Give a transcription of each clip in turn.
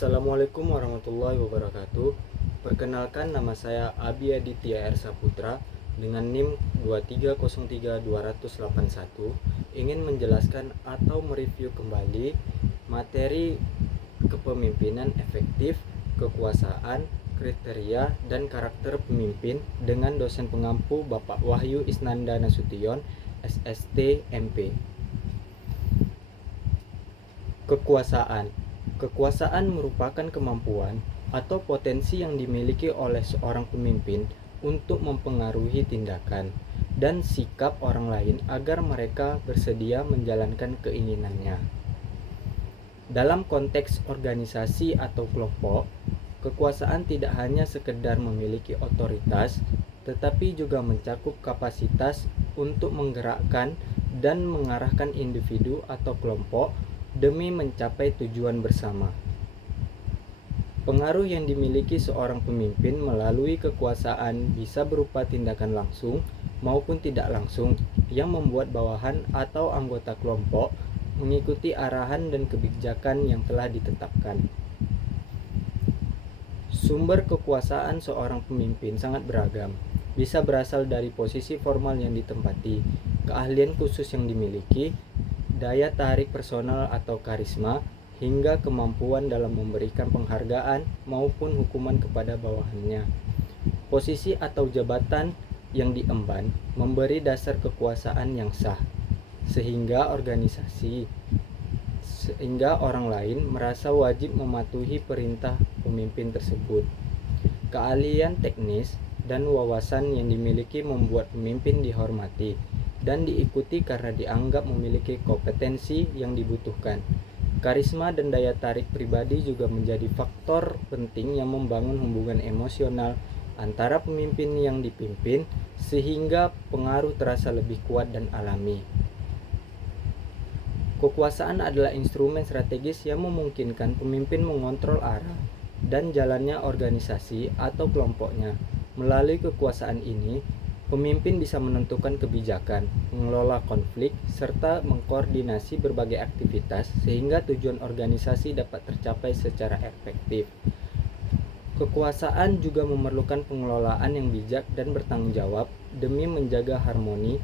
Assalamualaikum warahmatullahi wabarakatuh. Perkenalkan, nama saya Abi Aditya R. Saputra dengan NIM 2303281. Ingin menjelaskan atau mereview kembali materi kepemimpinan efektif, kekuasaan, kriteria, dan karakter pemimpin dengan dosen pengampu Bapak Wahyu Isnanda Nasution, SST, MP. Kekuasaan. Kekuasaan merupakan kemampuan atau potensi yang dimiliki oleh seorang pemimpin untuk mempengaruhi tindakan dan sikap orang lain agar mereka bersedia menjalankan keinginannya. Dalam konteks organisasi atau kelompok, kekuasaan tidak hanya sekedar memiliki otoritas, tetapi juga mencakup kapasitas untuk menggerakkan dan mengarahkan individu atau kelompok demi mencapai tujuan bersama. Pengaruh yang dimiliki seorang pemimpin melalui kekuasaan bisa berupa tindakan langsung maupun tidak langsung yang membuat bawahan atau anggota kelompok mengikuti arahan dan kebijakan yang telah ditetapkan. Sumber kekuasaan seorang pemimpin sangat beragam, bisa berasal dari posisi formal yang ditempati, keahlian khusus yang dimiliki, daya tarik personal atau karisma, hingga kemampuan dalam memberikan penghargaan maupun hukuman kepada bawahannya. Posisi atau jabatan yang diemban memberi dasar kekuasaan yang sah, sehingga orang lain merasa wajib mematuhi perintah pemimpin tersebut. Keahlian teknis dan wawasan yang dimiliki membuat pemimpin dihormati dan diikuti karena dianggap memiliki kompetensi yang dibutuhkan. Karisma dan daya tarik pribadi juga menjadi faktor penting yang membangun hubungan emosional antara pemimpin yang dipimpin sehingga pengaruh terasa lebih kuat dan alami. Kekuasaan adalah instrumen strategis yang memungkinkan pemimpin mengontrol arah dan jalannya organisasi atau kelompoknya. Melalui kekuasaan ini, pemimpin bisa menentukan kebijakan, mengelola konflik, serta mengkoordinasi berbagai aktivitas sehingga tujuan organisasi dapat tercapai secara efektif. Kekuasaan juga memerlukan pengelolaan yang bijak dan bertanggung jawab demi menjaga harmoni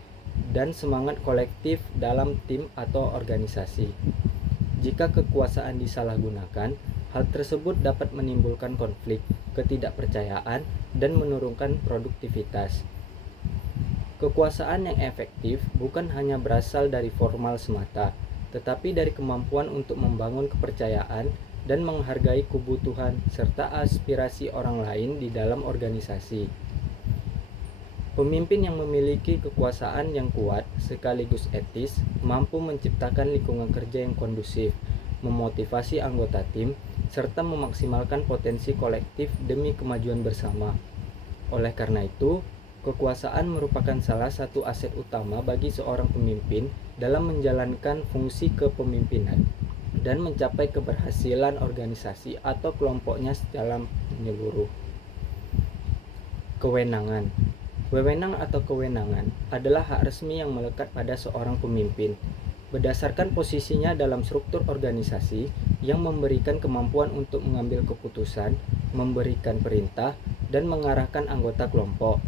dan semangat kolektif dalam tim atau organisasi. Jika kekuasaan disalahgunakan, hal tersebut dapat menimbulkan konflik, ketidakpercayaan, dan menurunkan produktivitas. Kekuasaan yang efektif bukan hanya berasal dari formal semata, tetapi dari kemampuan untuk membangun kepercayaan dan menghargai kebutuhan serta aspirasi orang lain di dalam organisasi. Pemimpin yang memiliki kekuasaan yang kuat sekaligus etis mampu menciptakan lingkungan kerja yang kondusif, memotivasi anggota tim, serta memaksimalkan potensi kolektif demi kemajuan bersama. Oleh karena itu, kekuasaan merupakan salah satu aset utama bagi seorang pemimpin dalam menjalankan fungsi kepemimpinan dan mencapai keberhasilan organisasi atau kelompoknya secara menyeluruh. Kewenangan. Wewenang atau kewenangan adalah hak resmi yang melekat pada seorang pemimpin berdasarkan posisinya dalam struktur organisasi yang memberikan kemampuan untuk mengambil keputusan, memberikan perintah, dan mengarahkan anggota kelompok.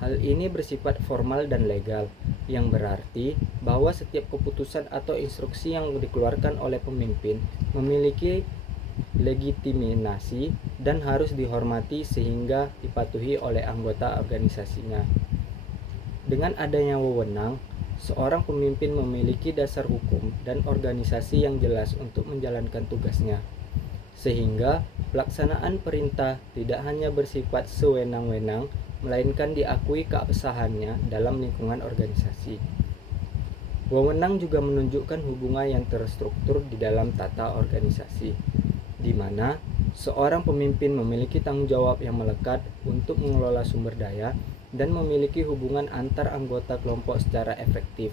Hal ini bersifat formal dan legal, yang berarti bahwa setiap keputusan atau instruksi yang dikeluarkan oleh pemimpin memiliki legitimasi dan harus dihormati sehingga dipatuhi oleh anggota organisasinya. Dengan adanya wewenang, seorang pemimpin memiliki dasar hukum dan organisasi yang jelas untuk menjalankan tugasnya, sehingga pelaksanaan perintah tidak hanya bersifat sewenang-wenang, melainkan diakui keabsahannya dalam lingkungan organisasi. Wewenang juga menunjukkan hubungan yang terstruktur di dalam tata organisasi, di mana seorang pemimpin memiliki tanggung jawab yang melekat untuk mengelola sumber daya dan memiliki hubungan antar anggota kelompok secara efektif.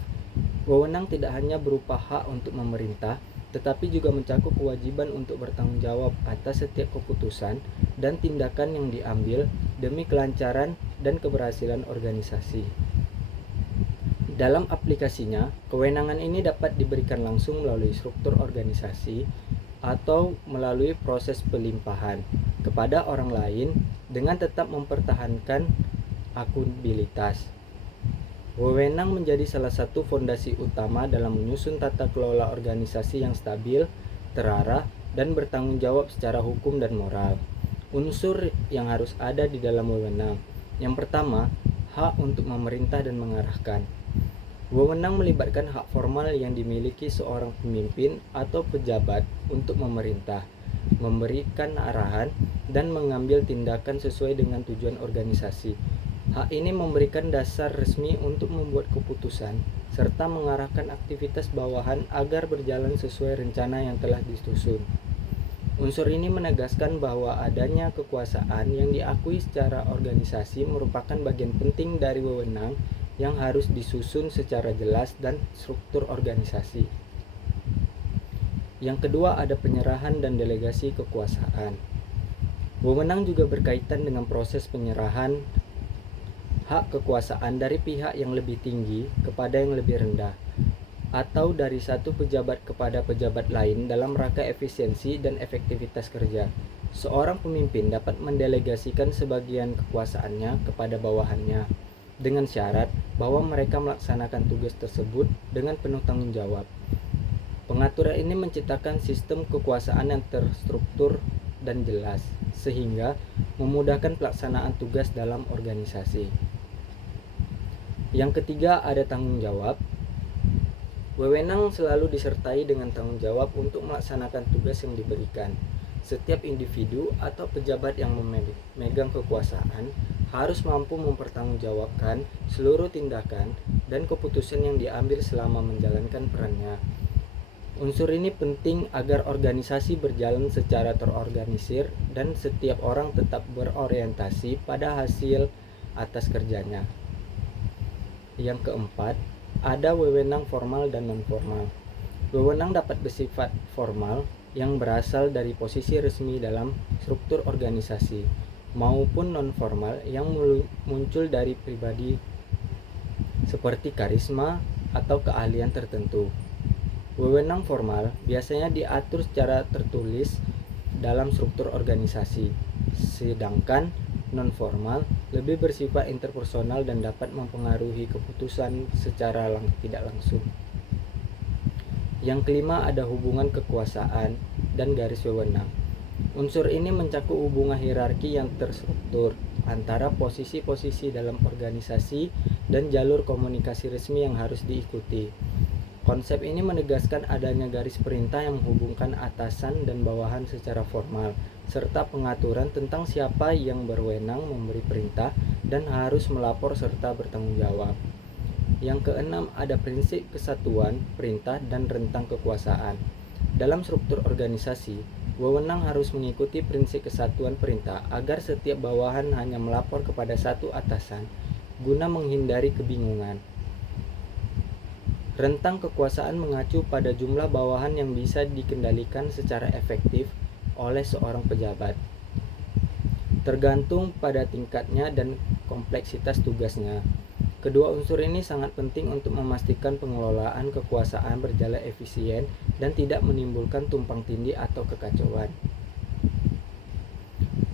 Wewenang tidak hanya berupa hak untuk memerintah, tetapi juga mencakup kewajiban untuk bertanggung jawab atas setiap keputusan dan tindakan yang diambil demi kelancaran dan keberhasilan organisasi. Dalam aplikasinya, kewenangan ini dapat diberikan langsung melalui struktur organisasi, atau melalui proses pelimpahan kepada orang lain dengan tetap mempertahankan akuntabilitas. Wewenang menjadi salah satu fondasi utama dalam menyusun tata kelola organisasi yang stabil, terarah, dan bertanggung jawab secara hukum dan moral. Unsur yang harus ada di dalam wewenang. Yang pertama, hak untuk memerintah dan mengarahkan. Wewenang melibatkan hak formal yang dimiliki seorang pemimpin atau pejabat untuk memerintah, memberikan arahan, dan mengambil tindakan sesuai dengan tujuan organisasi. Hak ini memberikan dasar resmi untuk membuat keputusan, serta mengarahkan aktivitas bawahan agar berjalan sesuai rencana yang telah disusun. Unsur ini menegaskan bahwa adanya kekuasaan yang diakui secara organisasi merupakan bagian penting dari wewenang yang harus disusun secara jelas dan struktur organisasi. Yang kedua, ada penyerahan dan delegasi kekuasaan. Wewenang juga berkaitan dengan proses penyerahan hak kekuasaan dari pihak yang lebih tinggi kepada yang lebih rendah, atau dari satu pejabat kepada pejabat lain dalam rangka efisiensi dan efektivitas kerja. Seorang pemimpin dapat mendelegasikan sebagian kekuasaannya kepada bawahannya dengan syarat bahwa mereka melaksanakan tugas tersebut dengan penuh tanggung jawab. Pengaturan ini menciptakan sistem kekuasaan yang terstruktur dan jelas, sehingga memudahkan pelaksanaan tugas dalam organisasi. Yang ketiga, ada tanggung jawab. Wewenang selalu disertai dengan tanggung jawab untuk melaksanakan tugas yang diberikan. Setiap individu atau pejabat yang memegang kekuasaan harus mampu mempertanggungjawabkan seluruh tindakan dan keputusan yang diambil selama menjalankan perannya. Unsur ini penting agar organisasi berjalan secara terorganisir dan setiap orang tetap berorientasi pada hasil atas kerjanya. Yang keempat, ada wewenang formal dan non-formal. Wewenang dapat bersifat formal yang berasal dari posisi resmi dalam struktur organisasi, maupun non-formal yang muncul dari pribadi seperti karisma atau keahlian tertentu. Wewenang formal biasanya diatur secara tertulis dalam struktur organisasi, sedangkan non-formal lebih bersifat interpersonal dan dapat mempengaruhi keputusan secara tidak langsung. Yang kelima, ada hubungan kekuasaan dan garis wewenang. Unsur ini mencakup hubungan hierarki yang terstruktur antara posisi-posisi dalam organisasi dan jalur komunikasi resmi yang harus diikuti. Konsep ini menegaskan adanya garis perintah yang menghubungkan atasan dan bawahan secara formal, serta pengaturan tentang siapa yang berwenang memberi perintah dan harus melapor serta bertanggung jawab. Yang keenam, ada prinsip kesatuan, perintah, dan rentang kekuasaan. Dalam struktur organisasi, wewenang harus mengikuti prinsip kesatuan perintah agar setiap bawahan hanya melapor kepada satu atasan, guna menghindari kebingungan. Rentang kekuasaan mengacu pada jumlah bawahan yang bisa dikendalikan secara efektif oleh seorang pejabat, tergantung pada tingkatnya dan kompleksitas tugasnya. Kedua unsur ini sangat penting untuk memastikan pengelolaan kekuasaan berjalan efisien dan tidak menimbulkan tumpang tindih atau kekacauan.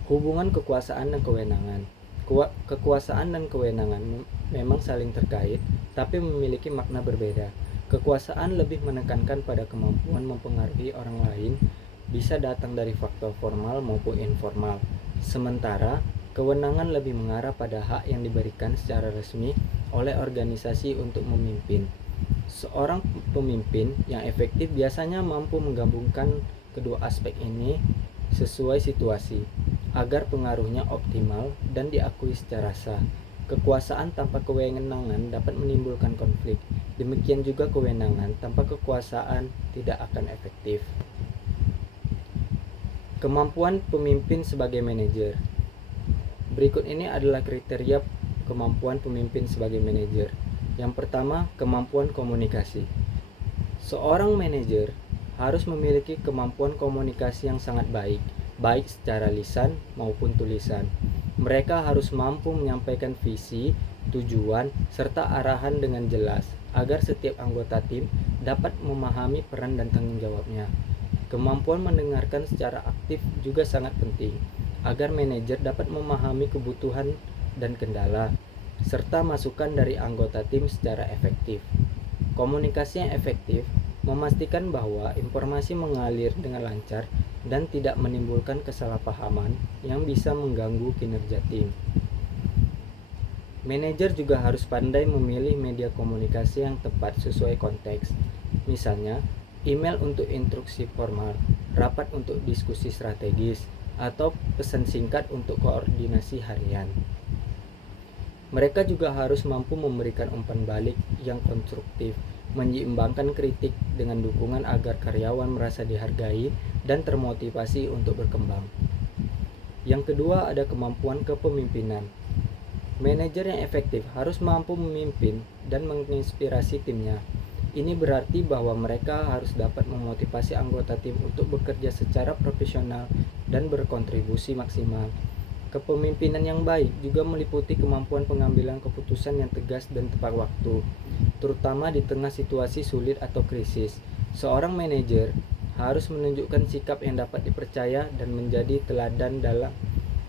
Hubungan kekuasaan dan kewenangan. Kekuasaan dan kewenangan memang saling terkait, tapi memiliki makna berbeda. Kekuasaan lebih menekankan pada kemampuan mempengaruhi orang lain, bisa datang dari faktor formal maupun informal. Sementara kewenangan lebih mengarah pada hak yang diberikan secara resmi oleh organisasi untuk memimpin. Seorang pemimpin yang efektif biasanya mampu menggabungkan kedua aspek ini sesuai situasi, agar pengaruhnya optimal dan diakui secara sah. Kekuasaan tanpa kewenangan dapat menimbulkan konflik. Demikian juga kewenangan tanpa kekuasaan tidak akan efektif. Kemampuan pemimpin sebagai manajer. Berikut ini adalah kriteria kemampuan pemimpin sebagai manajer. Yang pertama, kemampuan komunikasi. Seorang manajer harus memiliki kemampuan komunikasi yang sangat baik secara lisan maupun tulisan. Mereka harus mampu menyampaikan visi, tujuan, serta arahan dengan jelas, agar setiap anggota tim dapat memahami peran dan tanggung jawabnya. Kemampuan mendengarkan secara aktif juga sangat penting agar manajer dapat memahami kebutuhan dan kendala serta masukan dari anggota tim secara efektif. Komunikasi yang efektif memastikan bahwa informasi mengalir dengan lancar dan tidak menimbulkan kesalahpahaman yang bisa mengganggu kinerja tim. Manajer juga harus pandai memilih media komunikasi yang tepat sesuai konteks. Misalnya, email untuk instruksi formal, rapat untuk diskusi strategis, atau pesan singkat untuk koordinasi harian. Mereka juga harus mampu memberikan umpan balik yang konstruktif, menyeimbangkan kritik dengan dukungan agar karyawan merasa dihargai dan termotivasi untuk berkembang. Yang kedua, ada kemampuan kepemimpinan. Manajer yang efektif harus mampu memimpin dan menginspirasi timnya. Ini berarti bahwa mereka harus dapat memotivasi anggota tim untuk bekerja secara profesional dan berkontribusi maksimal. Kepemimpinan yang baik juga meliputi kemampuan pengambilan keputusan yang tegas dan tepat waktu, terutama di tengah situasi sulit atau krisis. Seorang manajer harus menunjukkan sikap yang dapat dipercaya dan menjadi teladan dalam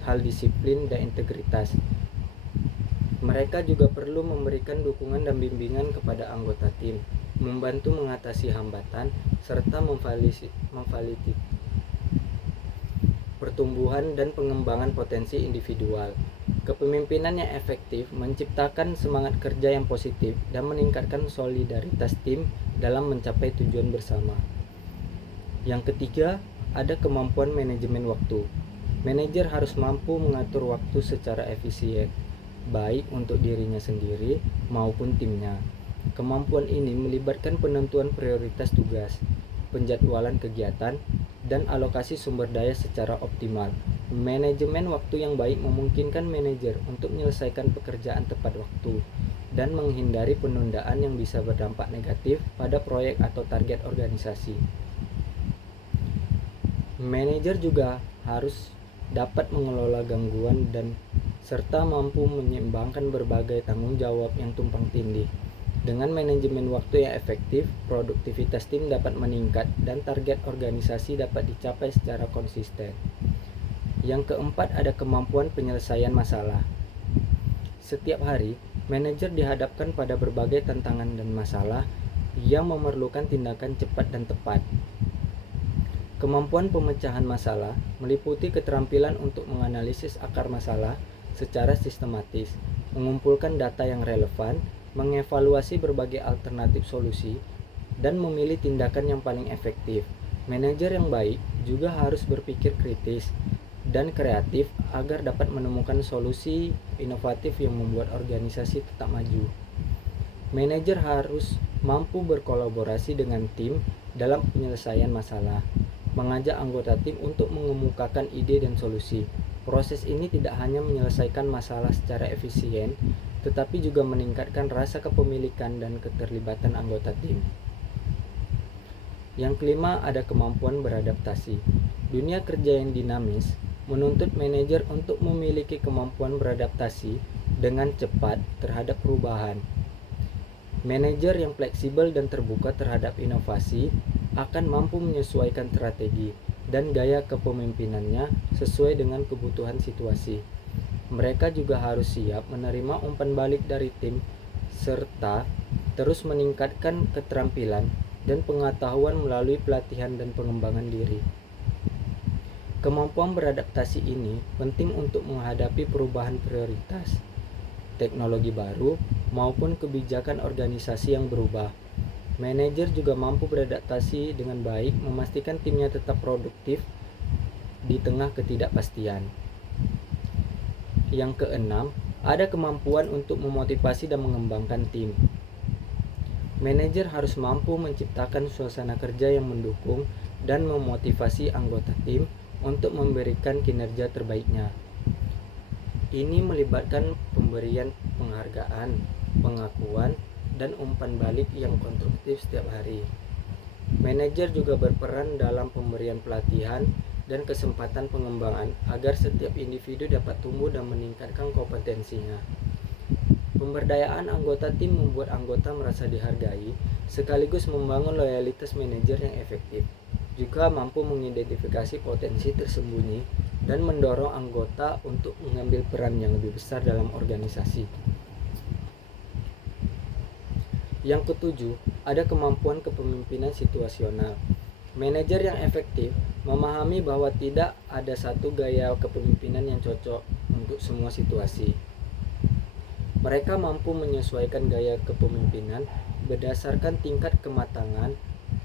hal disiplin dan integritas. Mereka juga perlu memberikan dukungan dan bimbingan kepada anggota tim, membantu mengatasi hambatan, serta memfasilitasi pertumbuhan dan pengembangan potensi individual. Kepemimpinan yang efektif menciptakan semangat kerja yang positif dan meningkatkan solidaritas tim dalam mencapai tujuan bersama. Yang ketiga, ada kemampuan manajemen waktu. Manajer harus mampu mengatur waktu secara efisien, baik untuk dirinya sendiri maupun timnya. Kemampuan ini melibatkan penentuan prioritas tugas, penjadwalan kegiatan, dan alokasi sumber daya secara optimal. Manajemen waktu yang baik memungkinkan manajer untuk menyelesaikan pekerjaan tepat waktu dan menghindari penundaan yang bisa berdampak negatif pada proyek atau target organisasi. Manajer juga harus dapat mengelola gangguan dan serta mampu menyeimbangkan berbagai tanggung jawab yang tumpang tindih. Dengan manajemen waktu yang efektif, produktivitas tim dapat meningkat dan target organisasi dapat dicapai secara konsisten. Yang keempat, ada kemampuan penyelesaian masalah. Setiap hari, manajer dihadapkan pada berbagai tantangan dan masalah yang memerlukan tindakan cepat dan tepat. Kemampuan pemecahan masalah meliputi keterampilan untuk menganalisis akar masalah secara sistematis, mengumpulkan data yang relevan, mengevaluasi berbagai alternatif solusi, dan memilih tindakan yang paling efektif. Manajer yang baik juga harus berpikir kritis dan kreatif agar dapat menemukan solusi inovatif yang membuat organisasi tetap maju. Manajer harus mampu berkolaborasi dengan tim dalam penyelesaian masalah, mengajak anggota tim untuk mengemukakan ide dan solusi. Proses ini tidak hanya menyelesaikan masalah secara efisien, tetapi juga meningkatkan rasa kepemilikan dan keterlibatan anggota tim. Yang kelima, ada kemampuan beradaptasi. Dunia kerja yang dinamis menuntut manajer untuk memiliki kemampuan beradaptasi dengan cepat terhadap perubahan. Manajer yang fleksibel dan terbuka terhadap inovasi akan mampu menyesuaikan strategi dan gaya kepemimpinannya sesuai dengan kebutuhan situasi. Mereka juga harus siap menerima umpan balik dari tim serta terus meningkatkan keterampilan dan pengetahuan melalui pelatihan dan pengembangan diri. Kemampuan beradaptasi ini penting untuk menghadapi perubahan prioritas, teknologi baru, maupun kebijakan organisasi yang berubah. Manajer juga mampu beradaptasi dengan baik, memastikan timnya tetap produktif di tengah ketidakpastian. Yang keenam, ada kemampuan untuk memotivasi dan mengembangkan tim. Manajer harus mampu menciptakan suasana kerja yang mendukung dan memotivasi anggota tim untuk memberikan kinerja terbaiknya. Ini melibatkan pemberian penghargaan, pengakuan, dan umpan balik yang konstruktif setiap hari. Manajer juga berperan dalam pemberian pelatihan dan kesempatan pengembangan agar setiap individu dapat tumbuh dan meningkatkan kompetensinya. Pemberdayaan anggota tim membuat anggota merasa dihargai, sekaligus membangun loyalitas manajer yang efektif. juga mampu mengidentifikasi potensi tersembunyi dan mendorong anggota untuk mengambil peran yang lebih besar dalam organisasi. Yang ketujuh, ada kemampuan kepemimpinan situasional. Manajer yang efektif memahami bahwa tidak ada satu gaya kepemimpinan yang cocok untuk semua situasi. Mereka mampu menyesuaikan gaya kepemimpinan berdasarkan tingkat kematangan,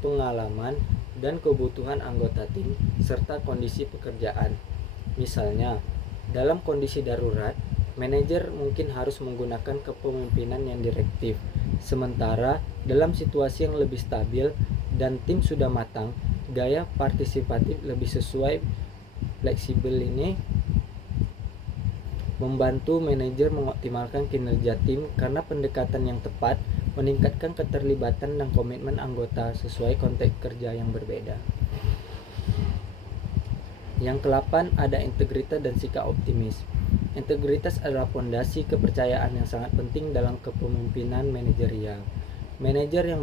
pengalaman, dan kebutuhan anggota tim serta kondisi pekerjaan. Misalnya, dalam kondisi darurat, manajer mungkin harus menggunakan kepemimpinan yang direktif. Sementara dalam situasi yang lebih stabil dan tim sudah matang, gaya partisipatif lebih sesuai. Fleksibel ini membantu manajer mengoptimalkan kinerja tim karena pendekatan yang tepat meningkatkan keterlibatan dan komitmen anggota sesuai konteks kerja yang berbeda. Yang ke-8 ada integritas dan sikap optimis. Integritas adalah fondasi kepercayaan yang sangat penting dalam kepemimpinan manajerial. Manajer yang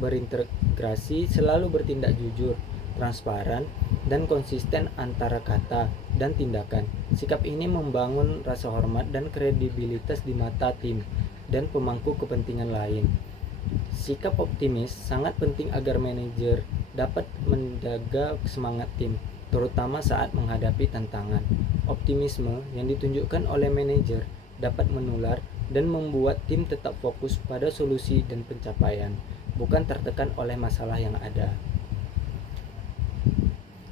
berintegrasi selalu bertindak jujur, transparan, dan konsisten antara kata dan tindakan. Sikap ini membangun rasa hormat dan kredibilitas di mata tim dan pemangku kepentingan lain. Sikap optimis sangat penting agar manajer dapat menjaga semangat tim, terutama saat menghadapi tantangan. Optimisme yang ditunjukkan oleh manajer dapat menular dan membuat tim tetap fokus pada solusi dan pencapaian, bukan tertekan oleh masalah yang ada.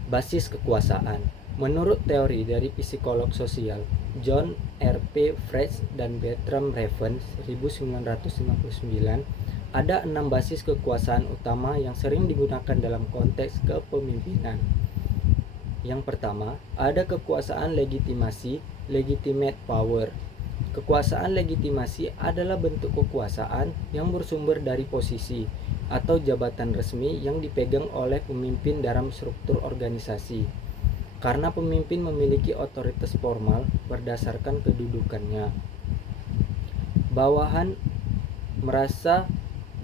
Basis kekuasaan. Menurut teori dari psikolog sosial John R.P. Fritz dan Bertram Raven 1959, ada 6 basis kekuasaan utama yang sering digunakan dalam konteks kepemimpinan. Yang pertama, ada kekuasaan legitimasi, legitimate power. Kekuasaan legitimasi adalah bentuk kekuasaan yang bersumber dari posisi atau jabatan resmi yang dipegang oleh pemimpin dalam struktur organisasi. Karena pemimpin memiliki otoritas formal berdasarkan kedudukannya, bawahan merasa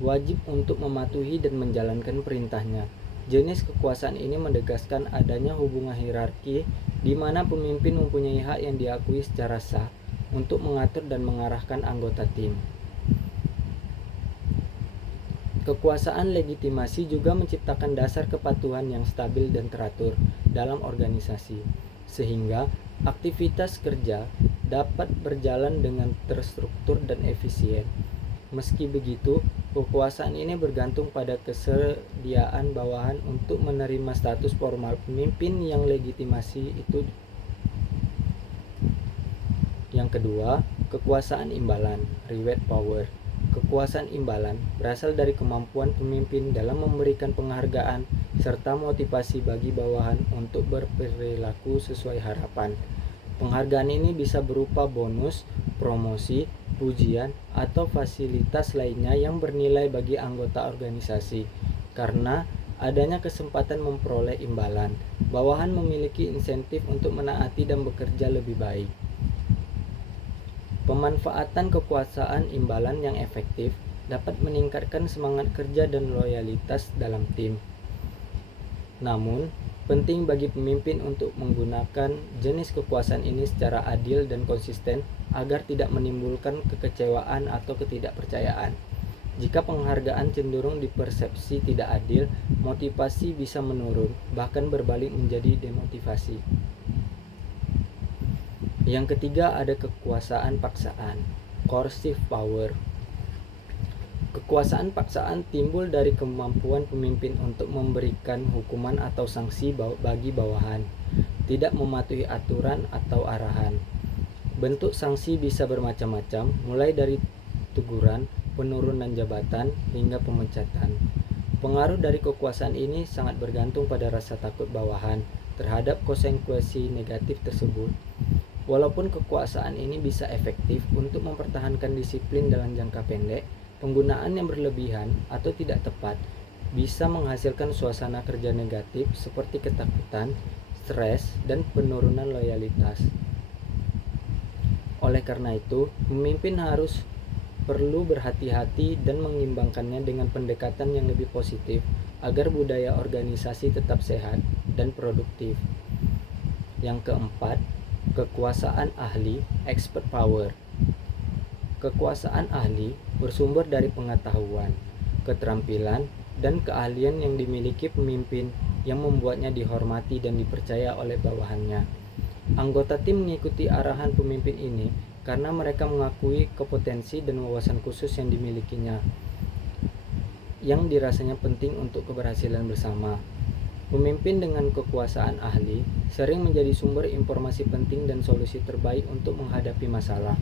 wajib untuk mematuhi dan menjalankan perintahnya. Jenis kekuasaan ini menegaskan adanya hubungan hierarki di mana pemimpin mempunyai hak yang diakui secara sah untuk mengatur dan mengarahkan anggota tim. Kekuasaan legitimasi juga menciptakan dasar kepatuhan yang stabil dan teratur dalam organisasi, sehingga aktivitas kerja dapat berjalan dengan terstruktur dan efisien. Meski begitu, kekuasaan ini bergantung pada kesediaan bawahan untuk menerima status formal pemimpin yang legitimasi itu. Yang kedua, kekuasaan imbalan, reward power. Kekuasaan imbalan berasal dari kemampuan pemimpin dalam memberikan penghargaan serta motivasi bagi bawahan untuk berperilaku sesuai harapan. Penghargaan ini bisa berupa bonus, promosi, pujian, atau fasilitas lainnya yang bernilai bagi anggota organisasi. Karena adanya kesempatan memperoleh imbalan, bawahan memiliki insentif untuk menaati dan bekerja lebih baik. Pemanfaatan kekuasaan imbalan yang efektif dapat meningkatkan semangat kerja dan loyalitas dalam tim. Namun, penting bagi pemimpin untuk menggunakan jenis kekuasaan ini secara adil dan konsisten agar tidak menimbulkan kekecewaan atau ketidakpercayaan. Jika penghargaan cenderung dipersepsi tidak adil, motivasi bisa menurun, bahkan berbalik menjadi demotivasi. Yang ketiga ada kekuasaan paksaan, coercive power. Kekuasaan paksaan timbul dari kemampuan pemimpin untuk memberikan hukuman atau sanksi bagi bawahan, tidak mematuhi aturan atau arahan. Bentuk sanksi bisa bermacam-macam, mulai dari teguran, penurunan jabatan, hingga pemecatan. Pengaruh dari kekuasaan ini sangat bergantung pada rasa takut bawahan terhadap konsekuensi negatif tersebut. Walaupun kekuasaan ini bisa efektif untuk mempertahankan disiplin dalam jangka pendek, penggunaan yang berlebihan atau tidak tepat bisa menghasilkan suasana kerja negatif seperti ketakutan, stres, dan penurunan loyalitas. Oleh karena itu, pemimpin harus perlu berhati-hati dan mengimbangkannya dengan pendekatan yang lebih positif agar budaya organisasi tetap sehat dan produktif. Yang keempat, kekuasaan ahli, expert power. Kekuasaan ahli bersumber dari pengetahuan, keterampilan, dan keahlian yang dimiliki pemimpin yang membuatnya dihormati dan dipercaya oleh bawahannya. Anggota tim mengikuti arahan pemimpin ini karena mereka mengakui kompetensi dan wawasan khusus yang dimilikinya, yang dirasanya penting untuk keberhasilan bersama. Pemimpin dengan kekuasaan ahli sering menjadi sumber informasi penting dan solusi terbaik untuk menghadapi masalah.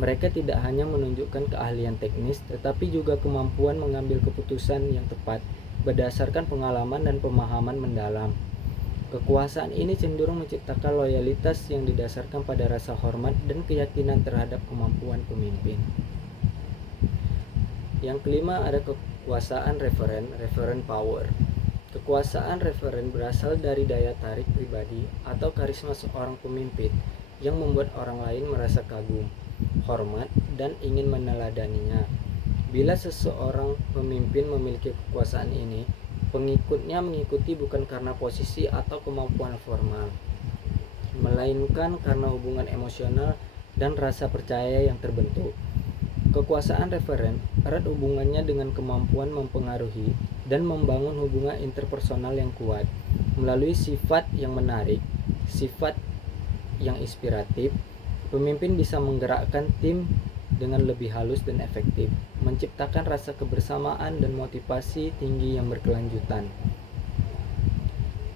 Mereka tidak hanya menunjukkan keahlian teknis, tetapi juga kemampuan mengambil keputusan yang tepat berdasarkan pengalaman dan pemahaman mendalam. Kekuasaan ini cenderung menciptakan loyalitas yang didasarkan pada rasa hormat dan keyakinan terhadap kemampuan pemimpin. Yang kelima ada kekuasaan referen power. Kekuasaan referen berasal dari daya tarik pribadi atau karisma seorang pemimpin yang membuat orang lain merasa kagum, hormat, dan ingin meneladaninya. Bila seseorang pemimpin memiliki kekuasaan ini, pengikutnya mengikuti bukan karena posisi atau kemampuan formal, melainkan karena hubungan emosional dan rasa percaya yang terbentuk. Kekuasaan referen erat hubungannya dengan kemampuan mempengaruhi dan membangun hubungan interpersonal yang kuat. Melalui sifat yang menarik, sifat yang inspiratif, pemimpin bisa menggerakkan tim dengan lebih halus dan efektif, menciptakan rasa kebersamaan dan motivasi tinggi yang berkelanjutan.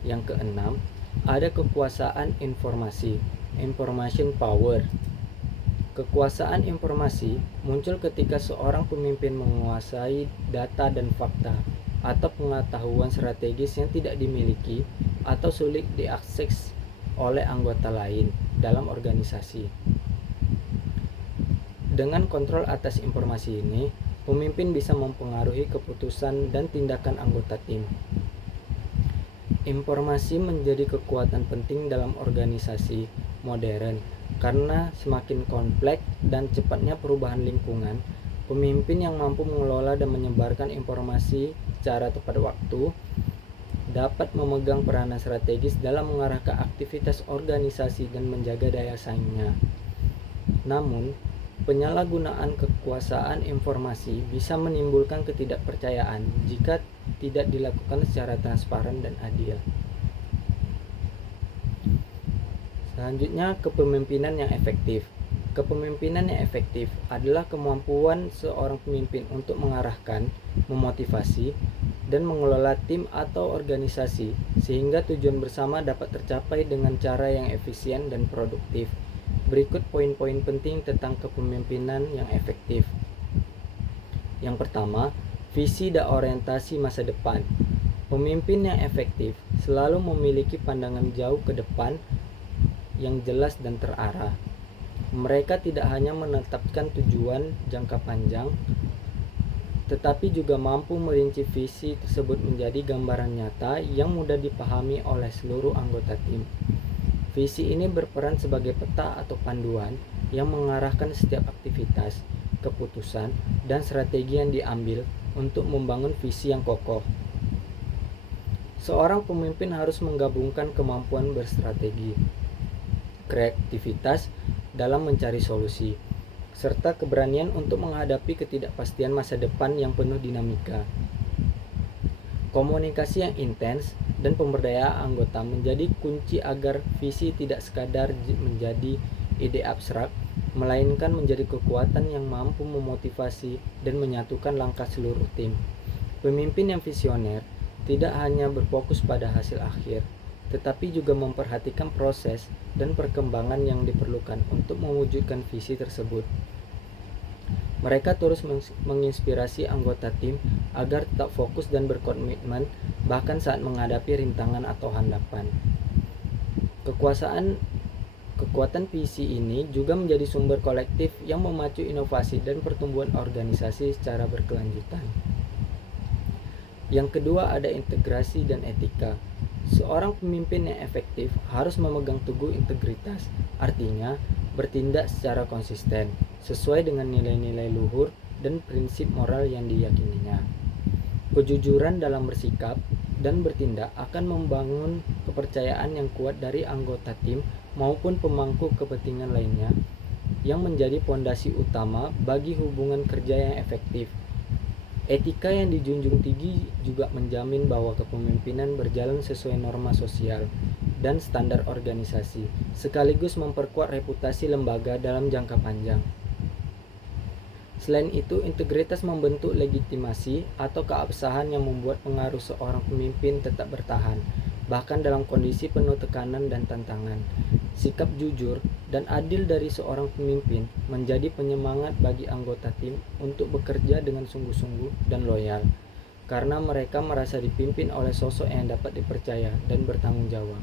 Yang keenam, ada kekuasaan informasi, information power. Kekuasaan informasi muncul ketika seorang pemimpin menguasai data dan fakta atau pengetahuan strategis yang tidak dimiliki atau sulit diakses oleh anggota lain dalam organisasi. Dengan kontrol atas informasi ini, pemimpin bisa mempengaruhi keputusan dan tindakan anggota tim. Informasi menjadi kekuatan penting dalam organisasi modern karena semakin kompleks dan cepatnya perubahan lingkungan. Pemimpin yang mampu mengelola dan menyebarkan informasi secara tepat waktu dapat memegang peranan strategis dalam mengarahkan aktivitas organisasi dan menjaga daya saingnya. Namun, penyalahgunaan kekuasaan informasi bisa menimbulkan ketidakpercayaan jika tidak dilakukan secara transparan dan adil. Selanjutnya, kepemimpinan yang efektif. Kepemimpinan yang efektif adalah kemampuan seorang pemimpin untuk mengarahkan, memotivasi, dan mengelola tim atau organisasi sehingga tujuan bersama dapat tercapai dengan cara yang efisien dan produktif. Berikut poin-poin penting tentang kepemimpinan yang efektif. Yang pertama, visi dan orientasi masa depan. Pemimpin yang efektif selalu memiliki pandangan jauh ke depan yang jelas dan terarah. Mereka tidak hanya menetapkan tujuan jangka panjang, tetapi juga mampu merinci visi tersebut menjadi gambaran nyata yang mudah dipahami oleh seluruh anggota tim. Visi ini berperan sebagai peta atau panduan yang mengarahkan setiap aktivitas, keputusan, dan strategi yang diambil untuk membangun visi yang kokoh. Seorang pemimpin harus menggabungkan kemampuan berstrategi, kreativitas dalam mencari solusi, serta keberanian untuk menghadapi ketidakpastian masa depan yang penuh dinamika. Komunikasi yang intens dan pemberdayaan anggota menjadi kunci agar visi tidak sekadar menjadi ide abstrak, melainkan menjadi kekuatan yang mampu memotivasi dan menyatukan langkah seluruh tim. Pemimpin yang visioner tidak hanya berfokus pada hasil akhir, tetapi juga memperhatikan proses dan perkembangan yang diperlukan untuk mewujudkan visi tersebut. Mereka terus menginspirasi anggota tim agar tetap fokus dan berkomitmen bahkan saat menghadapi rintangan atau hadapan. Kekuatan visi ini juga menjadi sumber kolektif yang memacu inovasi dan pertumbuhan organisasi secara berkelanjutan. Yang kedua ada integrasi dan etika. Seorang pemimpin yang efektif harus memegang teguh integritas, artinya bertindak secara konsisten, sesuai dengan nilai-nilai luhur dan prinsip moral yang diyakininya. Kejujuran dalam bersikap dan bertindak akan membangun kepercayaan yang kuat dari anggota tim maupun pemangku kepentingan lainnya, yang menjadi pondasi utama bagi hubungan kerja yang efektif. Etika yang dijunjung tinggi juga menjamin bahwa kepemimpinan berjalan sesuai norma sosial dan standar organisasi, sekaligus memperkuat reputasi lembaga dalam jangka panjang. Selain itu, integritas membentuk legitimasi atau keabsahan yang membuat pengaruh seorang pemimpin tetap bertahan, bahkan dalam kondisi penuh tekanan dan tantangan. Sikap jujur dan adil dari seorang pemimpin menjadi penyemangat bagi anggota tim untuk bekerja dengan sungguh-sungguh dan loyal, karena mereka merasa dipimpin oleh sosok yang dapat dipercaya dan bertanggung jawab.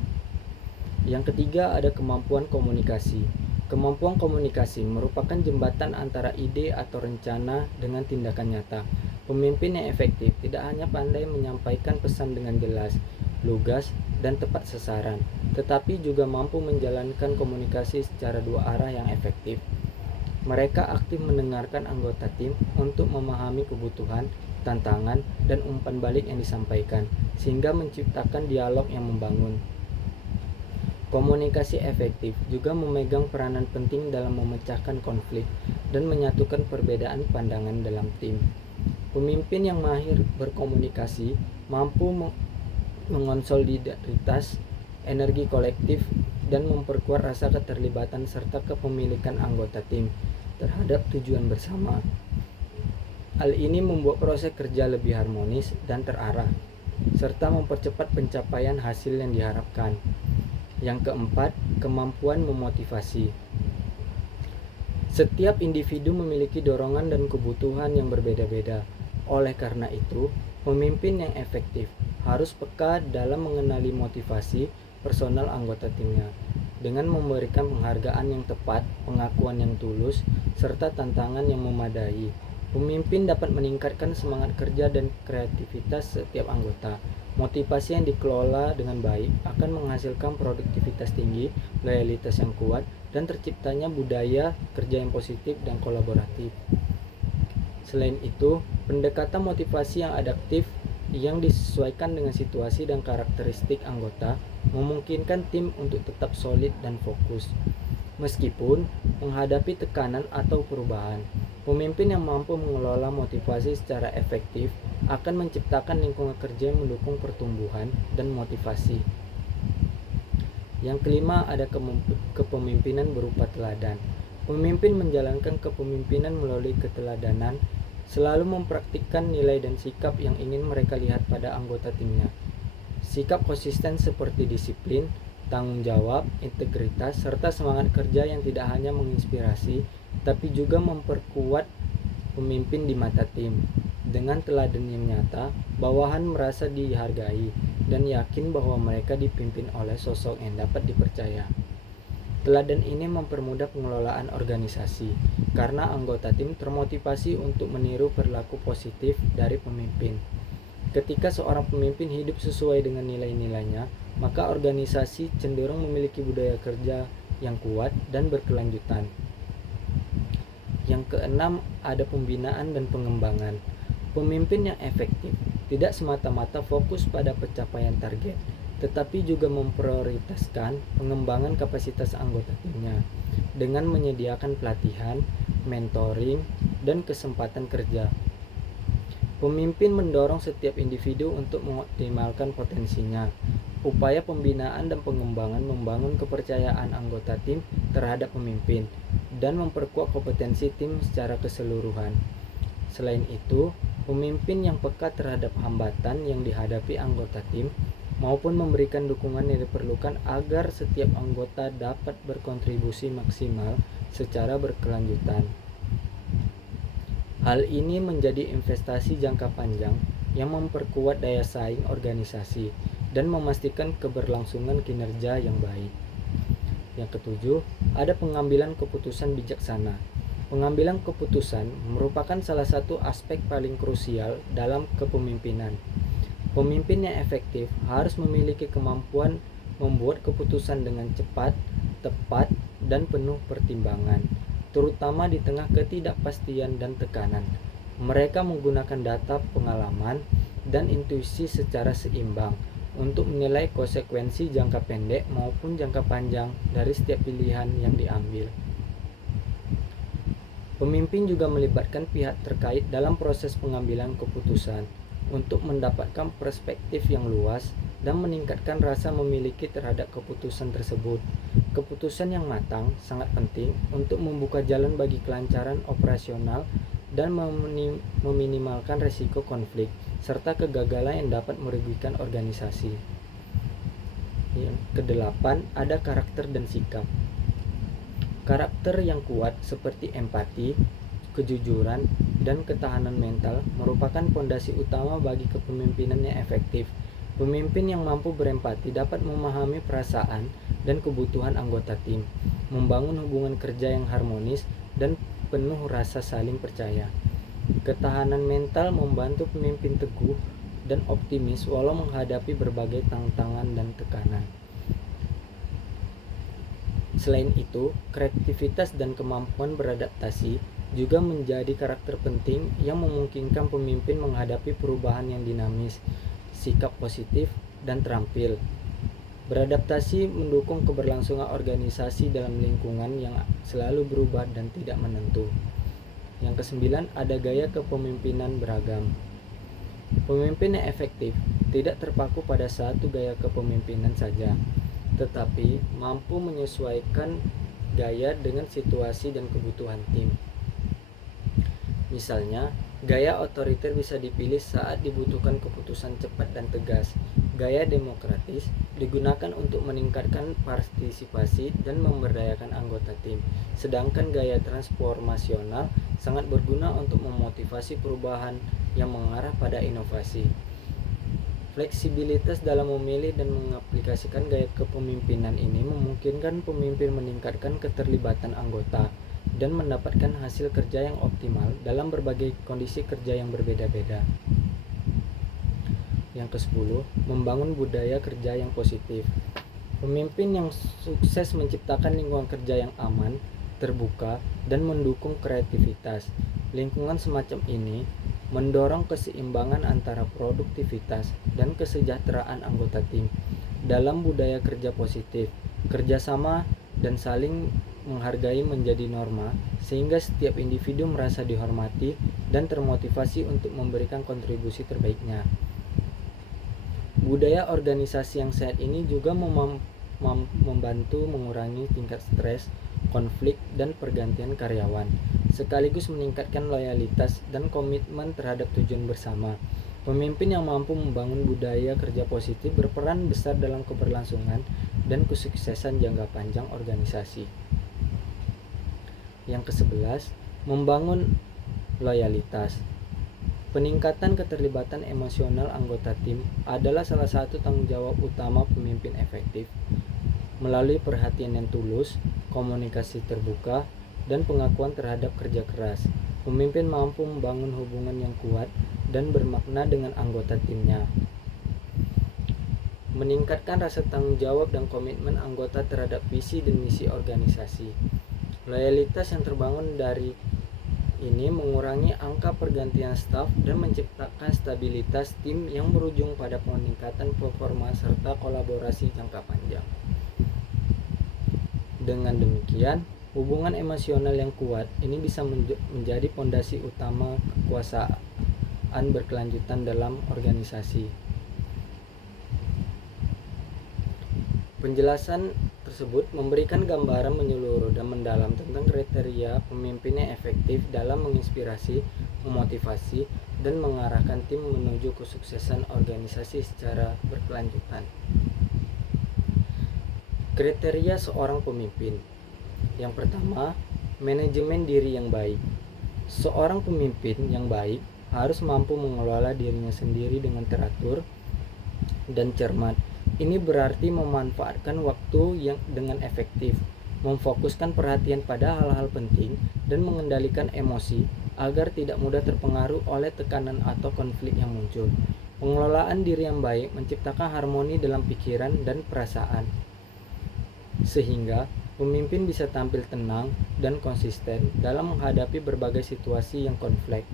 Yang ketiga, ada kemampuan komunikasi. Kemampuan komunikasi merupakan jembatan antara ide atau rencana dengan tindakan nyata. Pemimpin yang efektif tidak hanya pandai menyampaikan pesan dengan jelas, lugas, dan tepat sasaran, tetapi juga mampu menjalankan komunikasi secara dua arah yang efektif. Mereka aktif mendengarkan anggota tim untuk memahami kebutuhan, tantangan, dan umpan balik yang disampaikan, sehingga menciptakan dialog yang membangun. Komunikasi efektif juga memegang peranan penting dalam memecahkan konflik dan menyatukan perbedaan pandangan dalam tim. Pemimpin yang mahir berkomunikasi mampu mengonsolidasikan energi kolektif dan memperkuat rasa keterlibatan serta kepemilikan anggota tim terhadap tujuan bersama. Hal ini membuat proses kerja lebih harmonis dan terarah, serta mempercepat pencapaian hasil yang diharapkan. Yang keempat, kemampuan memotivasi. Setiap individu memiliki dorongan dan kebutuhan yang berbeda-beda. Oleh karena itu, pemimpin yang efektif harus peka dalam mengenali motivasi personal anggota timnya, dengan memberikan penghargaan yang tepat, pengakuan yang tulus, serta tantangan yang memadai. Pemimpin dapat meningkatkan semangat kerja dan kreativitas setiap anggota. Motivasi yang dikelola dengan baik akan menghasilkan produktivitas tinggi, loyalitas yang kuat, dan terciptanya budaya kerja yang positif dan kolaboratif. Selain itu, pendekatan motivasi yang adaptif yang disesuaikan dengan situasi dan karakteristik anggota memungkinkan tim untuk tetap solid dan fokus meskipun menghadapi tekanan atau perubahan. Pemimpin yang mampu mengelola motivasi secara efektif akan menciptakan lingkungan kerja yang mendukung pertumbuhan dan motivasi. Yang kelima, ada kepemimpinan berupa teladan. Pemimpin menjalankan kepemimpinan melalui keteladanan, selalu mempraktikkan nilai dan sikap yang ingin mereka lihat pada anggota timnya. Sikap konsisten seperti disiplin, tanggung jawab, integritas, serta semangat kerja yang tidak hanya menginspirasi, tapi juga memperkuat pemimpin di mata tim. Dengan teladan yang nyata, bawahan merasa dihargai dan yakin bahwa mereka dipimpin oleh sosok yang dapat dipercaya. Teladan ini mempermudah pengelolaan organisasi, karena anggota tim termotivasi untuk meniru perilaku positif dari pemimpin. Ketika seorang pemimpin hidup sesuai dengan nilai-nilainya, maka organisasi cenderung memiliki budaya kerja yang kuat dan berkelanjutan. Yang keenam, ada pembinaan dan pengembangan. Pemimpin yang efektif tidak semata-mata fokus pada pencapaian target, tetapi juga memprioritaskan pengembangan kapasitas anggota timnya dengan menyediakan pelatihan, mentoring, dan kesempatan kerja. Pemimpin mendorong setiap individu untuk mengoptimalkan potensinya. Upaya pembinaan dan pengembangan membangun kepercayaan anggota tim terhadap pemimpin dan memperkuat kompetensi tim secara keseluruhan. Selain itu, pemimpin yang peka terhadap hambatan yang dihadapi anggota tim maupun memberikan dukungan yang diperlukan agar setiap anggota dapat berkontribusi maksimal secara berkelanjutan. Hal ini menjadi investasi jangka panjang yang memperkuat daya saing organisasi dan memastikan keberlangsungan kinerja yang baik. Yang ketujuh, ada pengambilan keputusan bijaksana. Pengambilan keputusan merupakan salah satu aspek paling krusial dalam kepemimpinan. Pemimpin yang efektif harus memiliki kemampuan membuat keputusan dengan cepat, tepat, dan penuh pertimbangan, terutama di tengah ketidakpastian dan tekanan. Mereka menggunakan data, pengalaman, dan intuisi secara seimbang untuk menilai konsekuensi jangka pendek maupun jangka panjang dari setiap pilihan yang diambil. Pemimpin juga melibatkan pihak terkait dalam proses pengambilan keputusan untuk mendapatkan perspektif yang luas dan meningkatkan rasa memiliki terhadap keputusan tersebut. Keputusan yang matang sangat penting untuk membuka jalan bagi kelancaran operasional dan meminimalkan risiko konflik serta kegagalan yang dapat merugikan organisasi. Yang kedelapan, ada karakter dan sikap. Karakter yang kuat seperti empati, kejujuran, dan ketahanan mental merupakan fondasi utama bagi kepemimpinan yang efektif. Pemimpin yang mampu berempati dapat memahami perasaan dan kebutuhan anggota tim, membangun hubungan kerja yang harmonis dan penuh rasa saling percaya. Ketahanan mental membantu pemimpin teguh dan optimis walau menghadapi berbagai tantangan dan tekanan. Selain itu, kreativitas dan kemampuan beradaptasi juga menjadi karakter penting yang memungkinkan pemimpin menghadapi perubahan yang dinamis, sikap positif, dan terampil. Beradaptasi mendukung keberlangsungan organisasi dalam lingkungan yang selalu berubah dan tidak menentu. Yang kesembilan, ada gaya kepemimpinan beragam. Pemimpin yang efektif tidak terpaku pada satu gaya kepemimpinan saja, tetapi mampu menyesuaikan gaya dengan situasi dan kebutuhan tim. Misalnya, gaya otoriter bisa dipilih saat dibutuhkan keputusan cepat dan tegas. Gaya demokratis digunakan untuk meningkatkan partisipasi dan memberdayakan anggota tim. Sedangkan gaya transformasional sangat berguna untuk memotivasi perubahan yang mengarah pada inovasi. Fleksibilitas dalam memilih dan mengaplikasikan gaya kepemimpinan ini memungkinkan pemimpin meningkatkan keterlibatan anggota dan mendapatkan hasil kerja yang optimal dalam berbagai kondisi kerja yang berbeda-beda. Yang ke-10, membangun budaya kerja yang positif. Pemimpin yang sukses menciptakan lingkungan kerja yang aman, terbuka, dan mendukung kreativitas. Lingkungan semacam ini mendorong keseimbangan antara produktivitas dan kesejahteraan anggota tim. Dalam budaya kerja positif, kerjasama dan saling menghargai menjadi norma, sehingga setiap individu merasa dihormati dan termotivasi untuk memberikan kontribusi terbaiknya. Budaya organisasi yang sehat ini juga membantu mengurangi tingkat stres, konflik, dan pergantian karyawan, sekaligus meningkatkan loyalitas dan komitmen terhadap tujuan bersama. Pemimpin yang mampu membangun budaya kerja positif berperan besar dalam keberlangsungan dan kesuksesan jangka panjang organisasi. Yang ke-11, membangun loyalitas. Peningkatan keterlibatan emosional anggota tim adalah salah satu tanggung jawab utama pemimpin efektif. Melalui perhatian yang tulus, komunikasi terbuka, dan pengakuan terhadap kerja keras, pemimpin mampu membangun hubungan yang kuat dan bermakna dengan anggota timnya. Meningkatkan rasa tanggung jawab dan komitmen anggota terhadap visi dan misi organisasi. Loyalitas yang terbangun dari ini mengurangi angka pergantian staf dan menciptakan stabilitas tim yang berujung pada peningkatan performa serta kolaborasi jangka panjang. Dengan demikian, hubungan emosional yang kuat ini bisa menjadi fondasi utama kekuasaan berkelanjutan dalam organisasi. Penjelasan tersebut memberikan gambaran menyeluruh dan mendalam tentang kriteria pemimpin yang efektif dalam menginspirasi, memotivasi, dan mengarahkan tim menuju kesuksesan organisasi secara berkelanjutan. Kriteria seorang pemimpin. Yang pertama, manajemen diri yang baik. Seorang pemimpin yang baik harus mampu mengelola dirinya sendiri dengan teratur dan cermat. Ini berarti memanfaatkan waktu yang dengan efektif, memfokuskan perhatian pada hal-hal penting, dan mengendalikan emosi agar tidak mudah terpengaruh oleh tekanan atau konflik yang muncul. Pengelolaan diri yang baik menciptakan harmoni dalam pikiran dan perasaan, sehingga pemimpin bisa tampil tenang dan konsisten dalam menghadapi berbagai situasi yang konflik.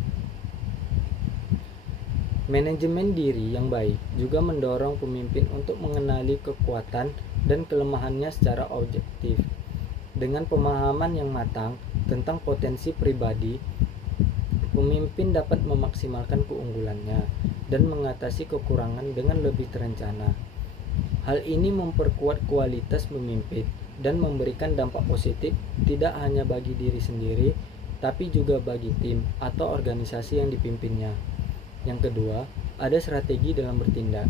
Manajemen diri yang baik juga mendorong pemimpin untuk mengenali kekuatan dan kelemahannya secara objektif. Dengan pemahaman yang matang tentang potensi pribadi, pemimpin dapat memaksimalkan keunggulannya dan mengatasi kekurangan dengan lebih terencana. Hal ini memperkuat kualitas pemimpin dan memberikan dampak positif tidak hanya bagi diri sendiri, tapi juga bagi tim atau organisasi yang dipimpinnya. Yang kedua, ada strategi dalam bertindak.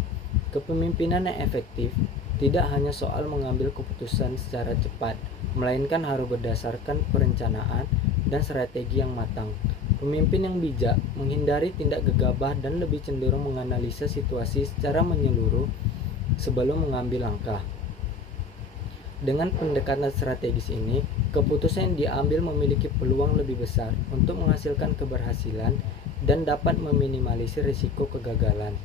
Kepemimpinan yang efektif tidak hanya soal mengambil keputusan secara cepat, melainkan harus berdasarkan perencanaan dan strategi yang matang. Pemimpin yang bijak menghindari tindak gegabah dan lebih cenderung menganalisa situasi secara menyeluruh sebelum mengambil langkah. Dengan pendekatan strategis ini, keputusan yang diambil memiliki peluang lebih besar untuk menghasilkan keberhasilan dan dapat meminimalisir risiko kegagalan.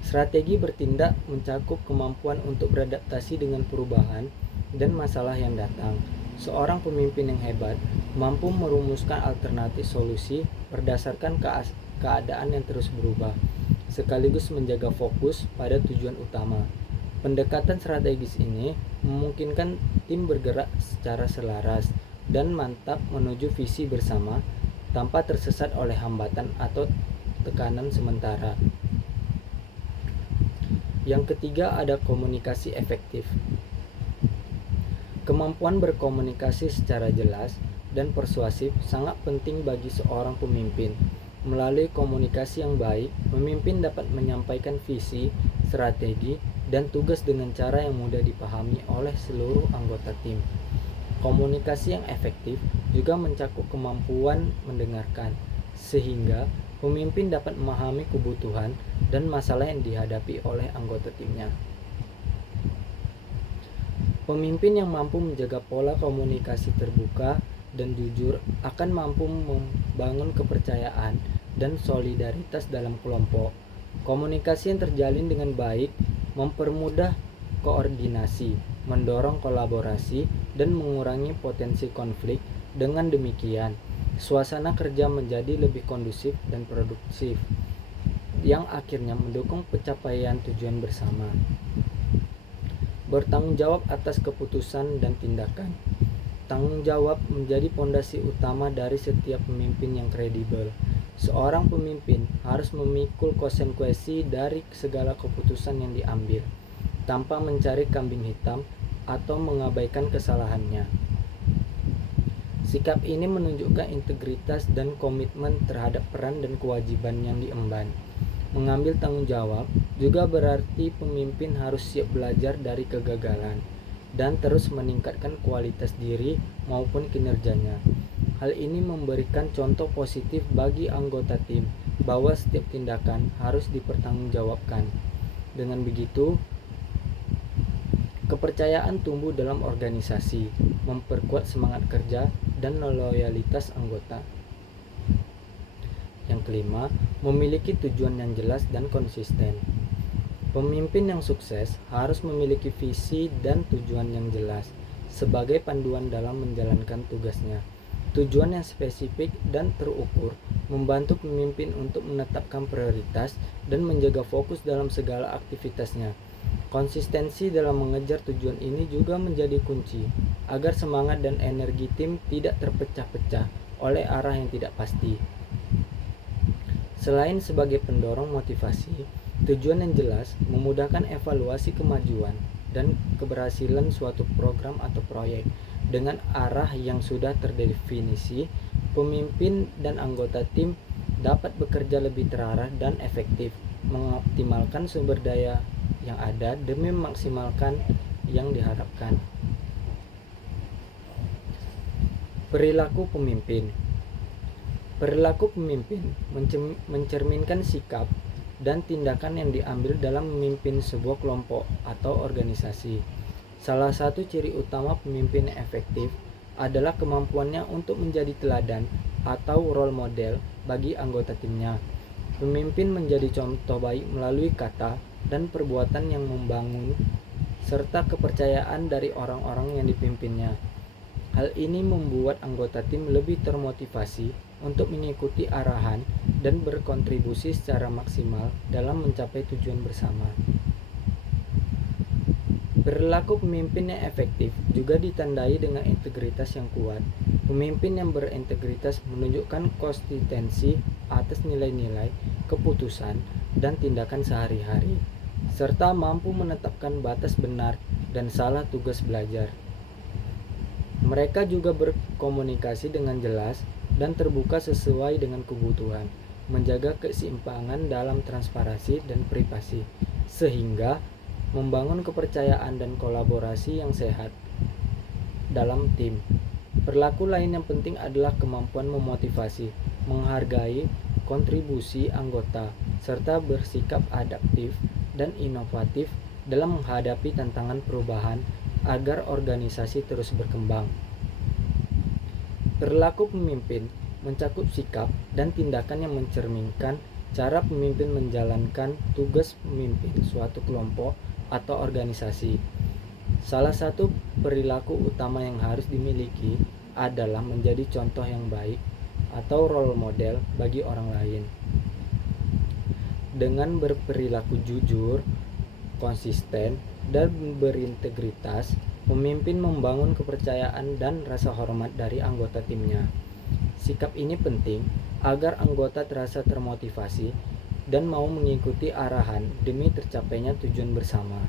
Strategi bertindak mencakup kemampuan untuk beradaptasi dengan perubahan dan masalah yang datang. Seorang pemimpin yang hebat mampu merumuskan alternatif solusi berdasarkan keadaan yang terus berubah, sekaligus menjaga fokus pada tujuan utama. Pendekatan strategis ini memungkinkan tim bergerak secara selaras dan mantap menuju visi bersama tanpa tersesat oleh hambatan atau tekanan sementara. Yang ketiga, ada komunikasi efektif. Kemampuan berkomunikasi secara jelas dan persuasif sangat penting bagi seorang pemimpin. Melalui komunikasi yang baik, pemimpin dapat menyampaikan visi, strategi, dan tugas dengan cara yang mudah dipahami oleh seluruh anggota tim. Komunikasi yang efektif juga mencakup kemampuan mendengarkan, sehingga pemimpin dapat memahami kebutuhan dan masalah yang dihadapi oleh anggota timnya. Pemimpin yang mampu menjaga pola komunikasi terbuka dan jujur akan mampu membangun kepercayaan dan solidaritas dalam kelompok. Komunikasi yang terjalin dengan baik mempermudah koordinasi, mendorong kolaborasi, dan mengurangi potensi konflik. Dengan demikian, suasana kerja menjadi lebih kondusif dan produktif, yang akhirnya mendukung pencapaian tujuan bersama. Bertanggung jawab atas keputusan dan tindakan. Tanggung jawab menjadi fondasi utama dari setiap pemimpin yang kredibel. Seorang pemimpin harus memikul konsekuensi dari segala keputusan yang diambil, tanpa mencari kambing hitam atau mengabaikan kesalahannya. Sikap ini menunjukkan integritas dan komitmen terhadap peran dan kewajiban yang diemban. Mengambil tanggung jawab juga berarti pemimpin harus siap belajar dari kegagalan dan terus meningkatkan kualitas diri maupun kinerjanya. Hal ini memberikan contoh positif bagi anggota tim bahwa setiap tindakan harus dipertanggungjawabkan. Dengan begitu, kepercayaan tumbuh dalam organisasi, memperkuat semangat kerja dan loyalitas anggota. Yang kelima, memiliki tujuan yang jelas dan konsisten. Pemimpin yang sukses harus memiliki visi dan tujuan yang jelas sebagai panduan dalam menjalankan tugasnya. Tujuan yang spesifik dan terukur membantu pemimpin untuk menetapkan prioritas dan menjaga fokus dalam segala aktivitasnya. Konsistensi dalam mengejar tujuan ini juga menjadi kunci agar semangat dan energi tim tidak terpecah-pecah oleh arah yang tidak pasti. Selain sebagai pendorong motivasi, tujuan yang jelas memudahkan evaluasi kemajuan dan keberhasilan suatu program atau proyek. Dengan arah yang sudah terdefinisi, pemimpin dan anggota tim dapat bekerja lebih terarah dan efektif, mengoptimalkan sumber daya yang ada demi memaksimalkan yang diharapkan. Perilaku pemimpin. Perilaku pemimpin mencerminkan sikap dan tindakan yang diambil dalam memimpin sebuah kelompok atau organisasi. Salah satu ciri utama pemimpin yang efektif adalah kemampuannya untuk menjadi teladan atau role model bagi anggota timnya. Pemimpin menjadi contoh baik melalui kata dan perbuatan yang membangun serta kepercayaan dari orang-orang yang dipimpinnya. Hal ini membuat anggota tim lebih termotivasi untuk mengikuti arahan dan berkontribusi secara maksimal dalam mencapai tujuan bersama. Perilaku pemimpin yang efektif juga ditandai dengan integritas yang kuat. Pemimpin yang berintegritas menunjukkan konsistensi atas nilai-nilai, keputusan, dan tindakan sehari-hari, serta mampu menetapkan batas benar dan salah tugas belajar. Mereka juga berkomunikasi dengan jelas dan terbuka sesuai dengan kebutuhan, menjaga keseimbangan dalam transparansi dan privasi, sehingga membangun kepercayaan dan kolaborasi yang sehat dalam tim. Perilaku lain yang penting adalah kemampuan memotivasi, menghargai kontribusi anggota, serta bersikap adaptif dan inovatif dalam menghadapi tantangan perubahan agar organisasi terus berkembang. Perilaku pemimpin mencakup sikap dan tindakan yang mencerminkan cara pemimpin menjalankan tugas memimpin suatu kelompok atau organisasi. Salah satu perilaku utama yang harus dimiliki adalah menjadi contoh yang baik atau role model bagi orang lain. Dengan berperilaku jujur, konsisten, dan berintegritas, pemimpin membangun kepercayaan dan rasa hormat dari anggota timnya. Sikap ini penting agar anggota terasa termotivasi dan mau mengikuti arahan demi tercapainya tujuan bersama.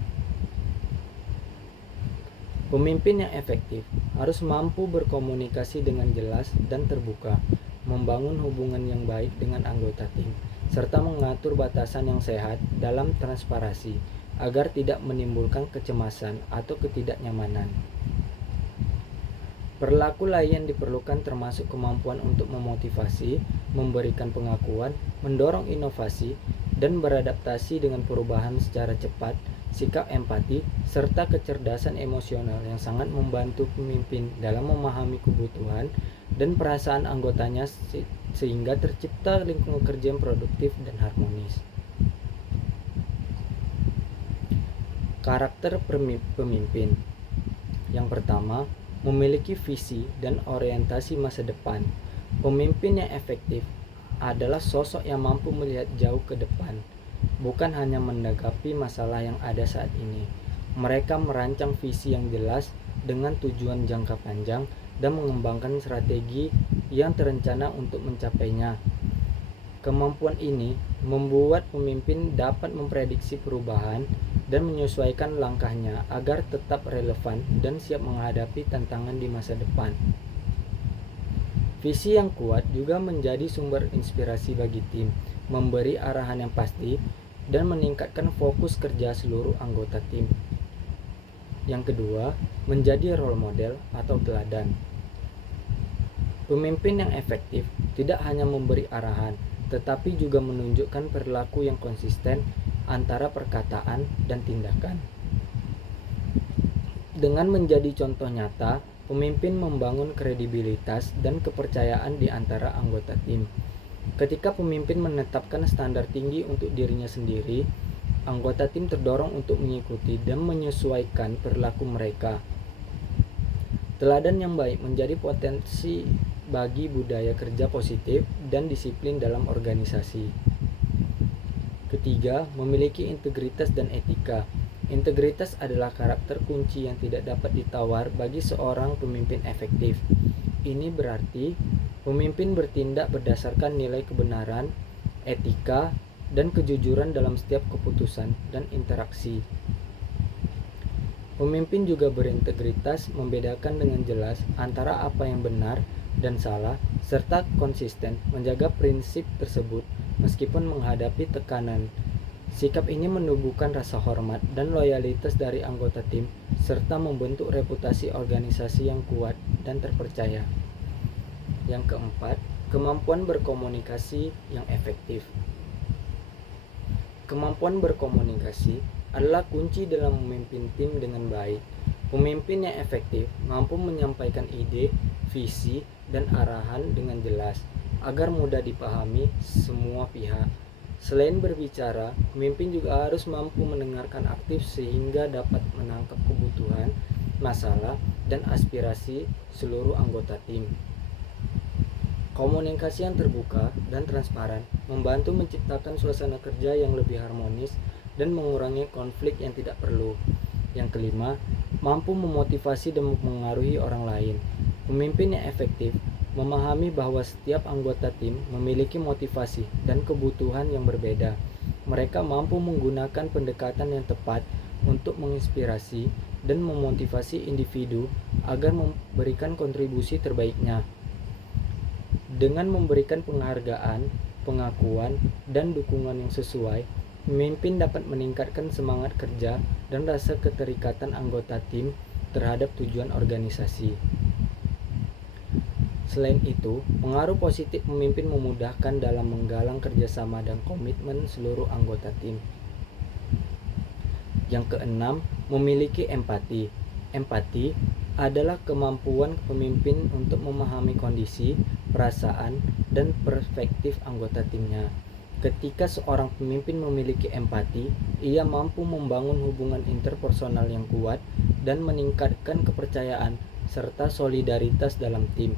Pemimpin yang efektif harus mampu berkomunikasi dengan jelas dan terbuka, membangun hubungan yang baik dengan anggota tim, serta mengatur batasan yang sehat dalam transparansi agar tidak menimbulkan kecemasan atau ketidaknyamanan. Perilaku lain yang diperlukan termasuk kemampuan untuk memotivasi, memberikan pengakuan, mendorong inovasi, dan beradaptasi dengan perubahan secara cepat, sikap empati, serta kecerdasan emosional yang sangat membantu pemimpin dalam memahami kebutuhan dan perasaan anggotanya sehingga tercipta lingkungan kerja yang produktif dan harmonis. Karakter pemimpin. Yang pertama, memiliki visi dan orientasi masa depan. Pemimpin yang efektif adalah sosok yang mampu melihat jauh ke depan, bukan hanya menanggapi masalah yang ada saat ini. Mereka merancang visi yang jelas dengan tujuan jangka panjang dan mengembangkan strategi yang terencana untuk mencapainya. Kemampuan ini membuat pemimpin dapat memprediksi perubahan dan menyesuaikan langkahnya agar tetap relevan dan siap menghadapi tantangan di masa depan. Visi yang kuat juga menjadi sumber inspirasi bagi tim, memberi arahan yang pasti, dan meningkatkan fokus kerja seluruh anggota tim. Yang kedua, menjadi role model atau teladan. Pemimpin yang efektif tidak hanya memberi arahan, tetapi juga menunjukkan perilaku yang konsisten antara perkataan dan tindakan. Dengan menjadi contoh nyata, pemimpin membangun kredibilitas dan kepercayaan di antara anggota tim. Ketika pemimpin menetapkan standar tinggi untuk dirinya sendiri, anggota tim terdorong untuk mengikuti dan menyesuaikan perilaku mereka. Teladan yang baik menjadi potensi bagi budaya kerja positif dan disiplin dalam organisasi. Ketiga, memiliki integritas dan etika. Integritas adalah karakter kunci yang tidak dapat ditawar bagi seorang pemimpin efektif. Ini berarti pemimpin bertindak berdasarkan nilai kebenaran, etika, dan kejujuran dalam setiap keputusan dan interaksi. Pemimpin juga berintegritas, membedakan dengan jelas antara apa yang benar dan salah, serta konsisten menjaga prinsip tersebut meskipun menghadapi tekanan. Sikap ini menumbuhkan rasa hormat dan loyalitas dari anggota tim, serta membentuk reputasi organisasi yang kuat dan terpercaya. Yang keempat, kemampuan berkomunikasi yang efektif. Kemampuan berkomunikasi adalah kunci dalam memimpin tim dengan baik. Pemimpin yang efektif mampu menyampaikan ide, visi, dan arahan dengan jelas agar mudah dipahami semua pihak. Selain berbicara, pemimpin juga harus mampu mendengarkan aktif sehingga dapat menangkap kebutuhan masalah, dan aspirasi seluruh anggota tim. Komunikasi yang terbuka dan transparan membantu menciptakan suasana kerja yang lebih harmonis dan mengurangi konflik yang tidak perlu. Yang kelima, mampu memotivasi dan mempengaruhi orang lain. Pemimpin yang efektif memahami bahwa setiap anggota tim memiliki motivasi dan kebutuhan yang berbeda. Mereka mampu menggunakan pendekatan yang tepat untuk menginspirasi dan memotivasi individu agar memberikan kontribusi terbaiknya. Dengan memberikan penghargaan, pengakuan, dan dukungan yang sesuai, pemimpin dapat meningkatkan semangat kerja dan rasa keterikatan anggota tim terhadap tujuan organisasi. Selain itu, pengaruh positif pemimpin memudahkan dalam menggalang kerjasama dan komitmen seluruh anggota tim. Yang keenam, memiliki empati. Empati adalah kemampuan pemimpin untuk memahami kondisi, perasaan, dan perspektif anggota timnya. Ketika seorang pemimpin memiliki empati, ia mampu membangun hubungan interpersonal yang kuat dan meningkatkan kepercayaan serta solidaritas dalam tim.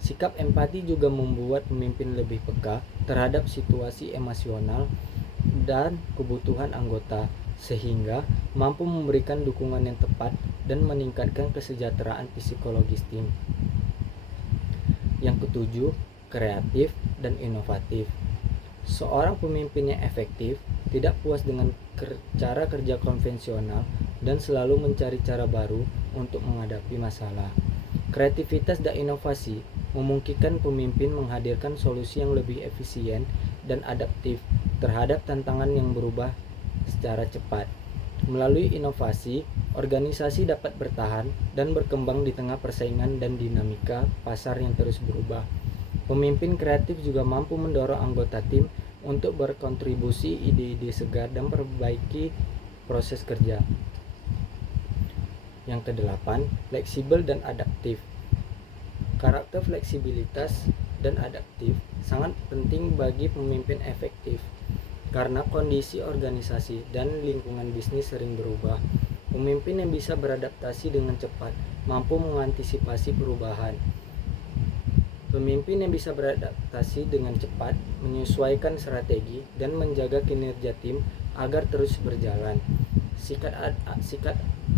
Sikap empati juga membuat pemimpin lebih peka terhadap situasi emosional dan kebutuhan anggota, sehingga mampu memberikan dukungan yang tepat dan meningkatkan kesejahteraan psikologis tim. Yang ketujuh, kreatif dan inovatif. Seorang pemimpin yang efektif tidak puas dengan cara kerja konvensional dan selalu mencari cara baru untuk menghadapi masalah. Kreativitas dan inovasi memungkinkan pemimpin menghadirkan solusi yang lebih efisien dan adaptif terhadap tantangan yang berubah secara cepat. Melalui inovasi, organisasi dapat bertahan dan berkembang di tengah persaingan dan dinamika pasar yang terus berubah. Pemimpin kreatif juga mampu mendorong anggota tim untuk berkontribusi ide-ide segar dan memperbaiki proses kerja. Yang kedelapan, fleksibel dan adaptif. Karakter fleksibilitas dan adaptif sangat penting bagi pemimpin efektif. Karena kondisi organisasi dan lingkungan bisnis sering berubah, pemimpin yang bisa beradaptasi dengan cepat mampu mengantisipasi perubahan. Pemimpin yang bisa beradaptasi dengan cepat, menyesuaikan strategi, dan menjaga kinerja tim agar terus berjalan. Sikap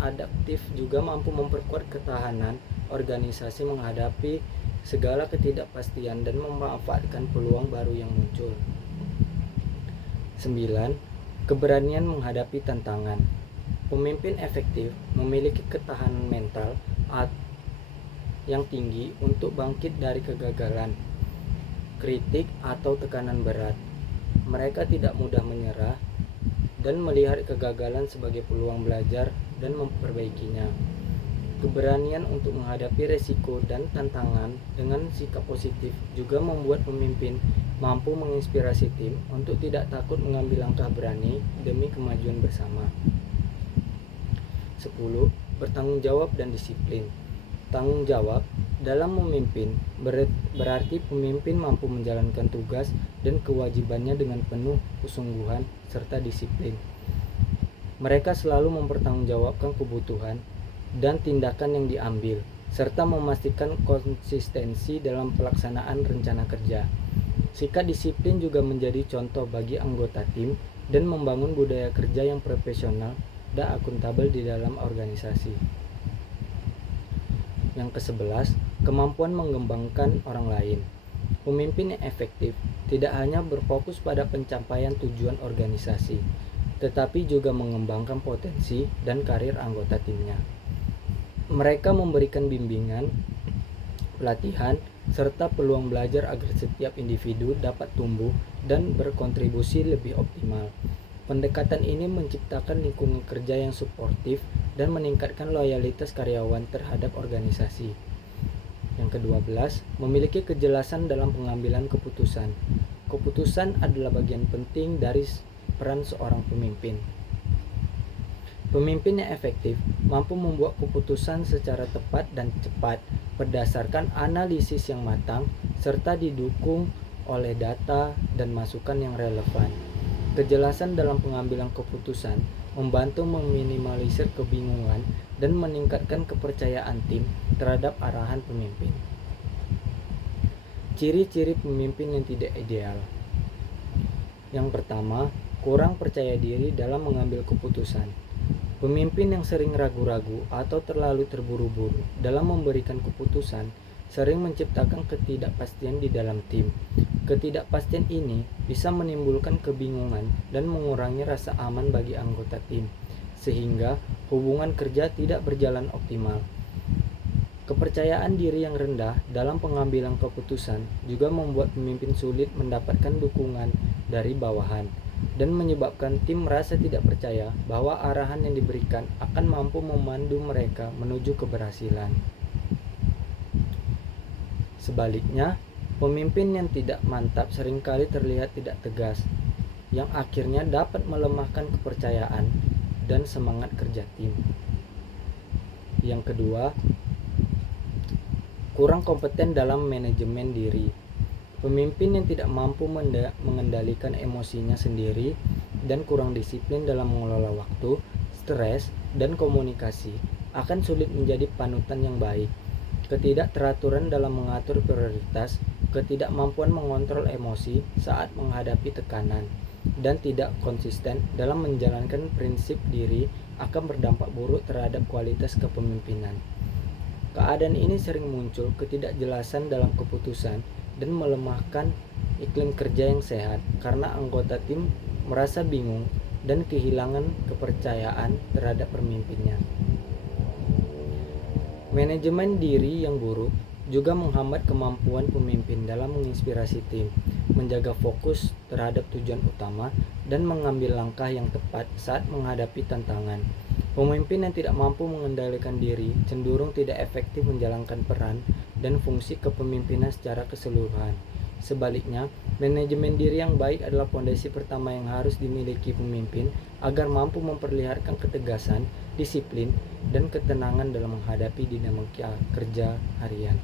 adaptif juga mampu memperkuat ketahanan organisasi menghadapi segala ketidakpastian dan memanfaatkan peluang baru yang muncul. 9. Keberanian menghadapi tantangan. Pemimpin efektif memiliki ketahanan mental yang tinggi untuk bangkit dari kegagalan, kritik, atau tekanan berat. Mereka tidak mudah menyerah dan melihat kegagalan sebagai peluang belajar dan memperbaikinya. Keberanian untuk menghadapi resiko dan tantangan dengan sikap positif juga membuat pemimpin mampu menginspirasi tim untuk tidak takut mengambil langkah berani demi kemajuan bersama. 10. Bertanggung jawab dan disiplin. Tanggung jawab dalam memimpin berarti pemimpin mampu menjalankan tugas dan kewajibannya dengan penuh kesungguhan serta disiplin. Mereka selalu mempertanggungjawabkan kebutuhan dan tindakan yang diambil, serta memastikan konsistensi dalam pelaksanaan rencana kerja. Sikap disiplin juga menjadi contoh bagi anggota tim dan membangun budaya kerja yang profesional dan akuntabel di dalam organisasi. Yang ke-11, kemampuan mengembangkan orang lain. Pemimpin yang efektif tidak hanya berfokus pada pencapaian tujuan organisasi, tetapi juga mengembangkan potensi dan karir anggota timnya. Mereka memberikan bimbingan, pelatihan, serta peluang belajar agar setiap individu dapat tumbuh dan berkontribusi lebih optimal. Pendekatan ini menciptakan lingkungan kerja yang suportif dan meningkatkan loyalitas karyawan terhadap organisasi. Yang ke-12, memiliki kejelasan dalam pengambilan keputusan. Keputusan adalah bagian penting dari peran seorang pemimpin. Pemimpin yang efektif mampu membuat keputusan secara tepat dan cepat berdasarkan analisis yang matang serta didukung oleh data dan masukan yang relevan. Kejelasan dalam pengambilan keputusan membantu meminimalisir kebingungan dan meningkatkan kepercayaan tim terhadap arahan pemimpin. Ciri-ciri pemimpin yang tidak ideal. Yang pertama, kurang percaya diri dalam mengambil keputusan. Pemimpin yang sering ragu-ragu atau terlalu terburu-buru dalam memberikan keputusan sering menciptakan ketidakpastian di dalam tim. Ketidakpastian ini bisa menimbulkan kebingungan dan mengurangi rasa aman bagi anggota tim, sehingga hubungan kerja tidak berjalan optimal. Kepercayaan diri yang rendah dalam pengambilan keputusan juga membuat pemimpin sulit mendapatkan dukungan dari bawahan dan menyebabkan tim merasa tidak percaya bahwa arahan yang diberikan akan mampu memandu mereka menuju keberhasilan. Sebaliknya, pemimpin yang tidak mantap seringkali terlihat tidak tegas, yang akhirnya dapat melemahkan kepercayaan dan semangat kerja tim. Yang kedua, kurang kompeten dalam manajemen diri. Pemimpin yang tidak mampu mengendalikan emosinya sendiri dan kurang disiplin dalam mengelola waktu, stres, dan komunikasi akan sulit menjadi panutan yang baik. Ketidakteraturan dalam mengatur prioritas, ketidakmampuan mengontrol emosi saat menghadapi tekanan, dan tidak konsisten dalam menjalankan prinsip diri akan berdampak buruk terhadap kualitas kepemimpinan. Keadaan ini sering muncul ketidakjelasan dalam keputusan dan melemahkan iklim kerja yang sehat karena anggota tim merasa bingung dan kehilangan kepercayaan terhadap pemimpinnya. Manajemen diri yang buruk juga menghambat kemampuan pemimpin dalam menginspirasi tim, menjaga fokus terhadap tujuan utama, dan mengambil langkah yang tepat saat menghadapi tantangan. Pemimpin yang tidak mampu mengendalikan diri cenderung tidak efektif menjalankan peran dan fungsi kepemimpinan secara keseluruhan. Sebaliknya, manajemen diri yang baik adalah fondasi pertama yang harus dimiliki pemimpin agar mampu memperlihatkan ketegasan, disiplin, dan ketenangan dalam menghadapi dinamika kerja harian.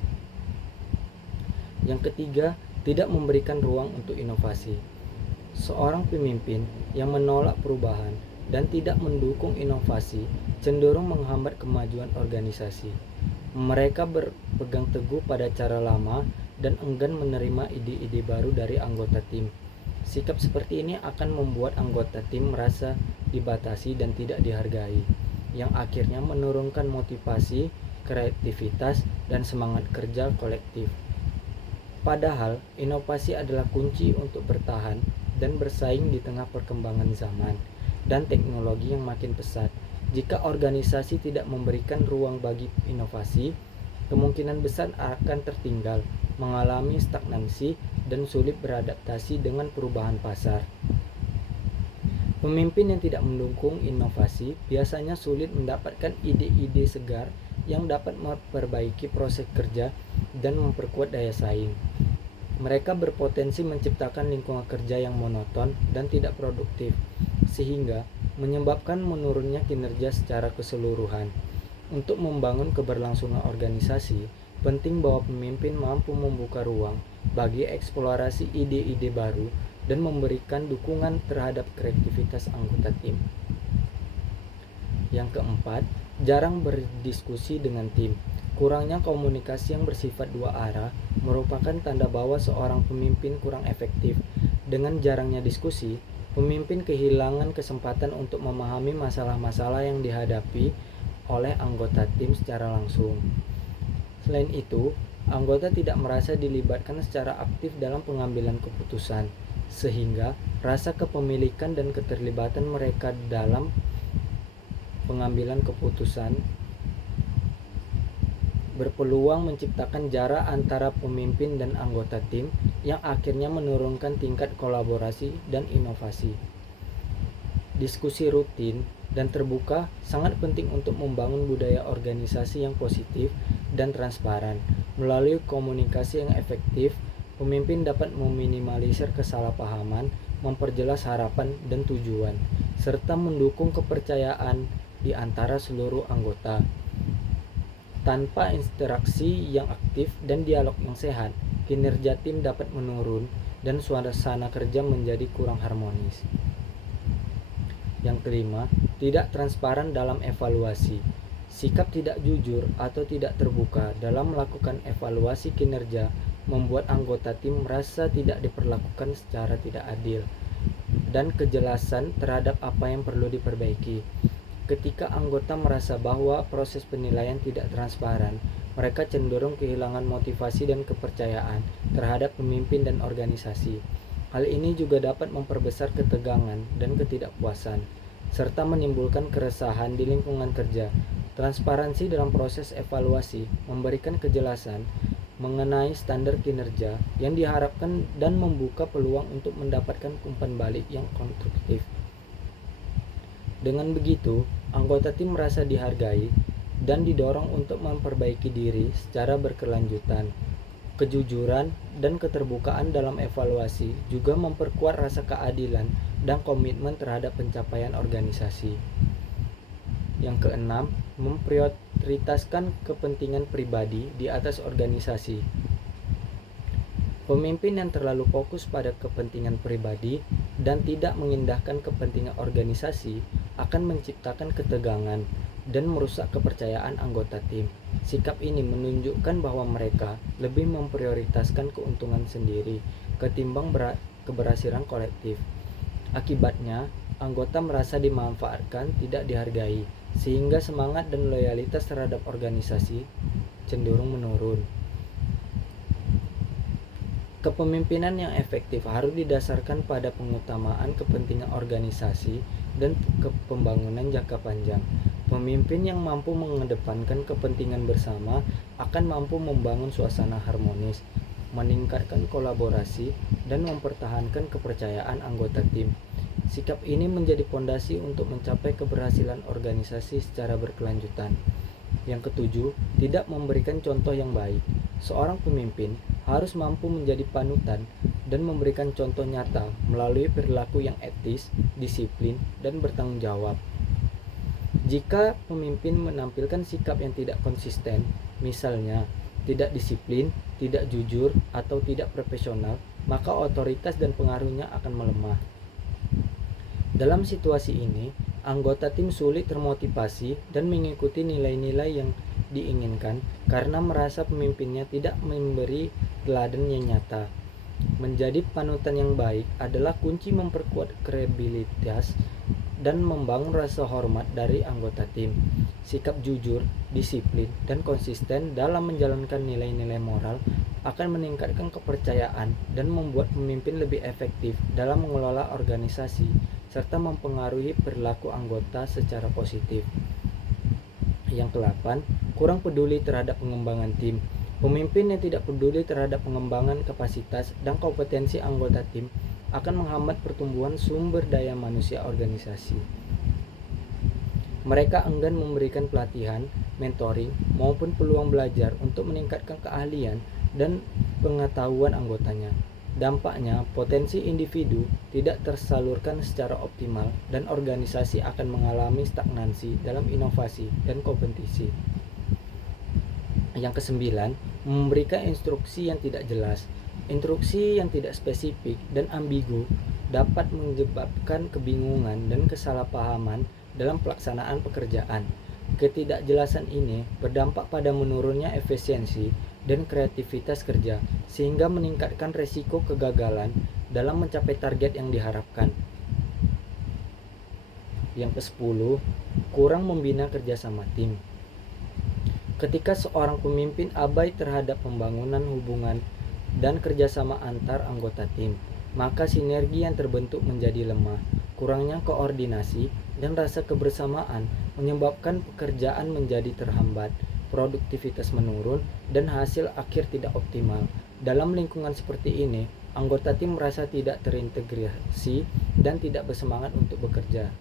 Yang ketiga, tidak memberikan ruang untuk inovasi. Seorang pemimpin yang menolak perubahan dan tidak mendukung inovasi cenderung menghambat kemajuan organisasi. Mereka berpegang teguh pada cara lama dan enggan menerima ide-ide baru dari anggota tim. Sikap seperti ini akan membuat anggota tim merasa dibatasi dan tidak dihargai, yang akhirnya menurunkan motivasi, kreativitas, dan semangat kerja kolektif. Padahal, inovasi adalah kunci untuk bertahan dan bersaing di tengah perkembangan zaman dan teknologi yang makin pesat. Jika organisasi tidak memberikan ruang bagi inovasi, kemungkinan besar akan tertinggal, mengalami stagnansi, dan sulit beradaptasi dengan perubahan pasar. Pemimpin yang tidak mendukung inovasi biasanya sulit mendapatkan ide-ide segar yang dapat memperbaiki proses kerja dan memperkuat daya saing. Mereka berpotensi menciptakan lingkungan kerja yang monoton dan tidak produktif, sehingga menyebabkan menurunnya kinerja secara keseluruhan. Untuk membangun keberlangsungan organisasi, penting bahwa pemimpin mampu membuka ruang bagi eksplorasi ide-ide baru dan memberikan dukungan terhadap kreativitas anggota tim. Yang keempat, jarang berdiskusi dengan tim. Kurangnya komunikasi yang bersifat dua arah merupakan tanda bahwa seorang pemimpin kurang efektif. Dengan jarangnya diskusi, pemimpin kehilangan kesempatan untuk memahami masalah-masalah yang dihadapi oleh anggota tim secara langsung. Selain itu, anggota tidak merasa dilibatkan secara aktif dalam pengambilan keputusan, sehingga rasa kepemilikan dan keterlibatan mereka dalam pengambilan keputusan berpeluang menciptakan jarak antara pemimpin dan anggota tim yang akhirnya menurunkan tingkat kolaborasi dan inovasi. Diskusi rutin dan terbuka sangat penting untuk membangun budaya organisasi yang positif dan transparan. Melalui komunikasi yang efektif, pemimpin dapat meminimalisir kesalahpahaman, memperjelas harapan dan tujuan, serta mendukung kepercayaan di antara seluruh anggota. Tanpa interaksi yang aktif dan dialog yang sehat, kinerja tim dapat menurun dan suasana kerja menjadi kurang harmonis. Yang kelima, Tidak transparan dalam evaluasi. Sikap tidak jujur atau tidak terbuka dalam melakukan evaluasi kinerja membuat anggota tim merasa tidak diperlakukan secara tidak adil dan kejelasan terhadap apa yang perlu diperbaiki. Ketika anggota merasa bahwa proses penilaian tidak transparan, mereka cenderung kehilangan motivasi dan kepercayaan terhadap pemimpin dan organisasi. Hal ini juga dapat memperbesar ketegangan dan ketidakpuasan, serta menimbulkan keresahan di lingkungan kerja. Transparansi dalam proses evaluasi memberikan kejelasan mengenai standar kinerja yang diharapkan dan membuka peluang untuk mendapatkan umpan balik yang konstruktif. Dengan begitu, anggota tim merasa dihargai dan didorong untuk memperbaiki diri secara berkelanjutan. Kejujuran dan keterbukaan dalam evaluasi juga memperkuat rasa keadilan dan komitmen terhadap pencapaian organisasi. Yang keenam, memprioritaskan kepentingan pribadi di atas organisasi. Pemimpin yang terlalu fokus pada kepentingan pribadi dan tidak mengindahkan kepentingan organisasi akan menciptakan ketegangan dan merusak kepercayaan anggota tim. Sikap ini menunjukkan bahwa mereka lebih memprioritaskan keuntungan sendiri ketimbang keberhasilan kolektif. Akibatnya, anggota merasa dimanfaatkan, tidak dihargai, sehingga semangat dan loyalitas terhadap organisasi cenderung menurun. Kepemimpinan yang efektif harus didasarkan pada pengutamaan kepentingan organisasi dan pembangunan jangka panjang. Pemimpin yang mampu mengedepankan kepentingan bersama akan mampu membangun suasana harmonis, meningkatkan kolaborasi, dan mempertahankan kepercayaan anggota tim. Sikap ini menjadi fondasi untuk mencapai keberhasilan organisasi secara berkelanjutan. Yang ketujuh, tidak memberikan contoh yang baik. Seorang pemimpin harus mampu menjadi panutan dan memberikan contoh nyata melalui perilaku yang etis, disiplin, dan bertanggung jawab. Jika pemimpin menampilkan sikap yang tidak konsisten, misalnya tidak disiplin, tidak jujur, atau tidak profesional, maka otoritas dan pengaruhnya akan melemah. Dalam situasi ini, anggota tim sulit termotivasi dan mengikuti nilai-nilai yang diinginkan karena merasa pemimpinnya tidak memberi teladan yang nyata. Menjadi panutan yang baik adalah kunci memperkuat kredibilitas dan membangun rasa hormat dari anggota tim. Sikap jujur, disiplin, dan konsisten dalam menjalankan nilai-nilai moral akan meningkatkan kepercayaan dan membuat pemimpin lebih efektif dalam mengelola organisasi serta mempengaruhi perilaku anggota secara positif. Yang ke-8, kurang peduli terhadap pengembangan tim. Pemimpin yang tidak peduli terhadap pengembangan kapasitas dan kompetensi anggota tim akan menghambat pertumbuhan sumber daya manusia organisasi. Mereka enggan memberikan pelatihan, mentoring, maupun peluang belajar untuk meningkatkan keahlian dan pengetahuan anggotanya. Dampaknya, potensi individu tidak tersalurkan secara optimal dan organisasi akan mengalami stagnansi dalam inovasi dan kompetisi. Yang ke-9, memberikan instruksi yang tidak jelas. Instruksi yang tidak spesifik dan ambigu dapat menyebabkan kebingungan dan kesalahpahaman dalam pelaksanaan pekerjaan. Ketidakjelasan ini berdampak pada menurunnya efisiensi dan kreativitas kerja, sehingga meningkatkan risiko kegagalan dalam mencapai target yang diharapkan. Yang ke-10, kurang membina kerjasama tim. Ketika seorang pemimpin abai terhadap pembangunan hubungan dan kerjasama antar anggota tim, maka sinergi yang terbentuk menjadi lemah. Kurangnya koordinasi dan rasa kebersamaan menyebabkan pekerjaan menjadi terhambat, produktivitas menurun, dan hasil akhir tidak optimal. Dalam lingkungan seperti ini, anggota tim merasa tidak terintegrasi dan tidak bersemangat untuk bekerja.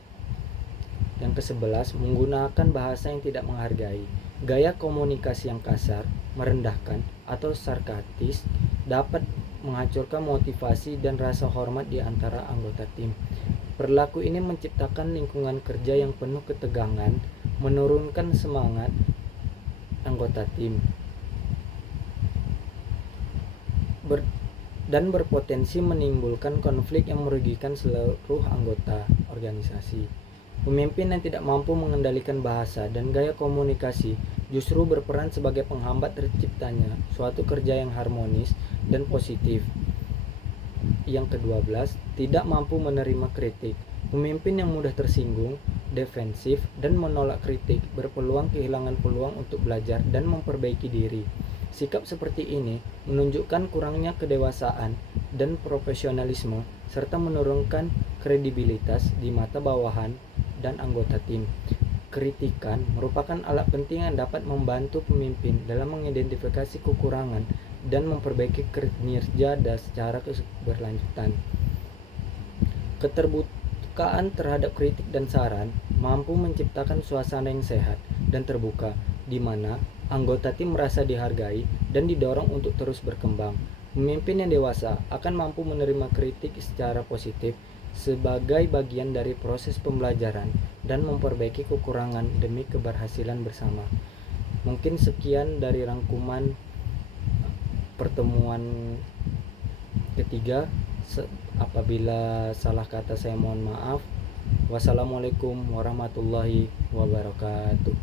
Yang ke-11, menggunakan bahasa yang tidak menghargai. Gaya komunikasi yang kasar, merendahkan, atau sarkastis dapat menghancurkan motivasi dan rasa hormat di antara anggota tim. Perilaku ini menciptakan lingkungan kerja yang penuh ketegangan, menurunkan semangat anggota tim, dan berpotensi menimbulkan konflik yang merugikan seluruh anggota organisasi. Pemimpin yang tidak mampu mengendalikan bahasa dan gaya komunikasi justru berperan sebagai penghambat terciptanya suatu kerja yang harmonis dan positif. Yang ke-12, tidak mampu menerima kritik. Pemimpin yang mudah tersinggung, defensif, dan menolak kritik berpeluang kehilangan peluang untuk belajar dan memperbaiki diri. Sikap seperti ini menunjukkan kurangnya kedewasaan dan profesionalisme serta menurunkan kredibilitas di mata bawahan dan anggota tim. Kritikan merupakan alat penting yang dapat membantu pemimpin dalam mengidentifikasi kekurangan dan memperbaiki kinerja secara berlanjutan. Keterbukaan terhadap kritik dan saran mampu menciptakan suasana yang sehat dan terbuka, di mana anggota tim merasa dihargai dan didorong untuk terus berkembang. Pemimpin yang dewasa akan mampu menerima kritik secara positif sebagai bagian dari proses pembelajaran dan memperbaiki kekurangan demi keberhasilan bersama. Mungkin sekian dari rangkuman pertemuan ketiga. Apabila salah kata saya mohon maaf. Wassalamualaikum warahmatullahi wabarakatuh.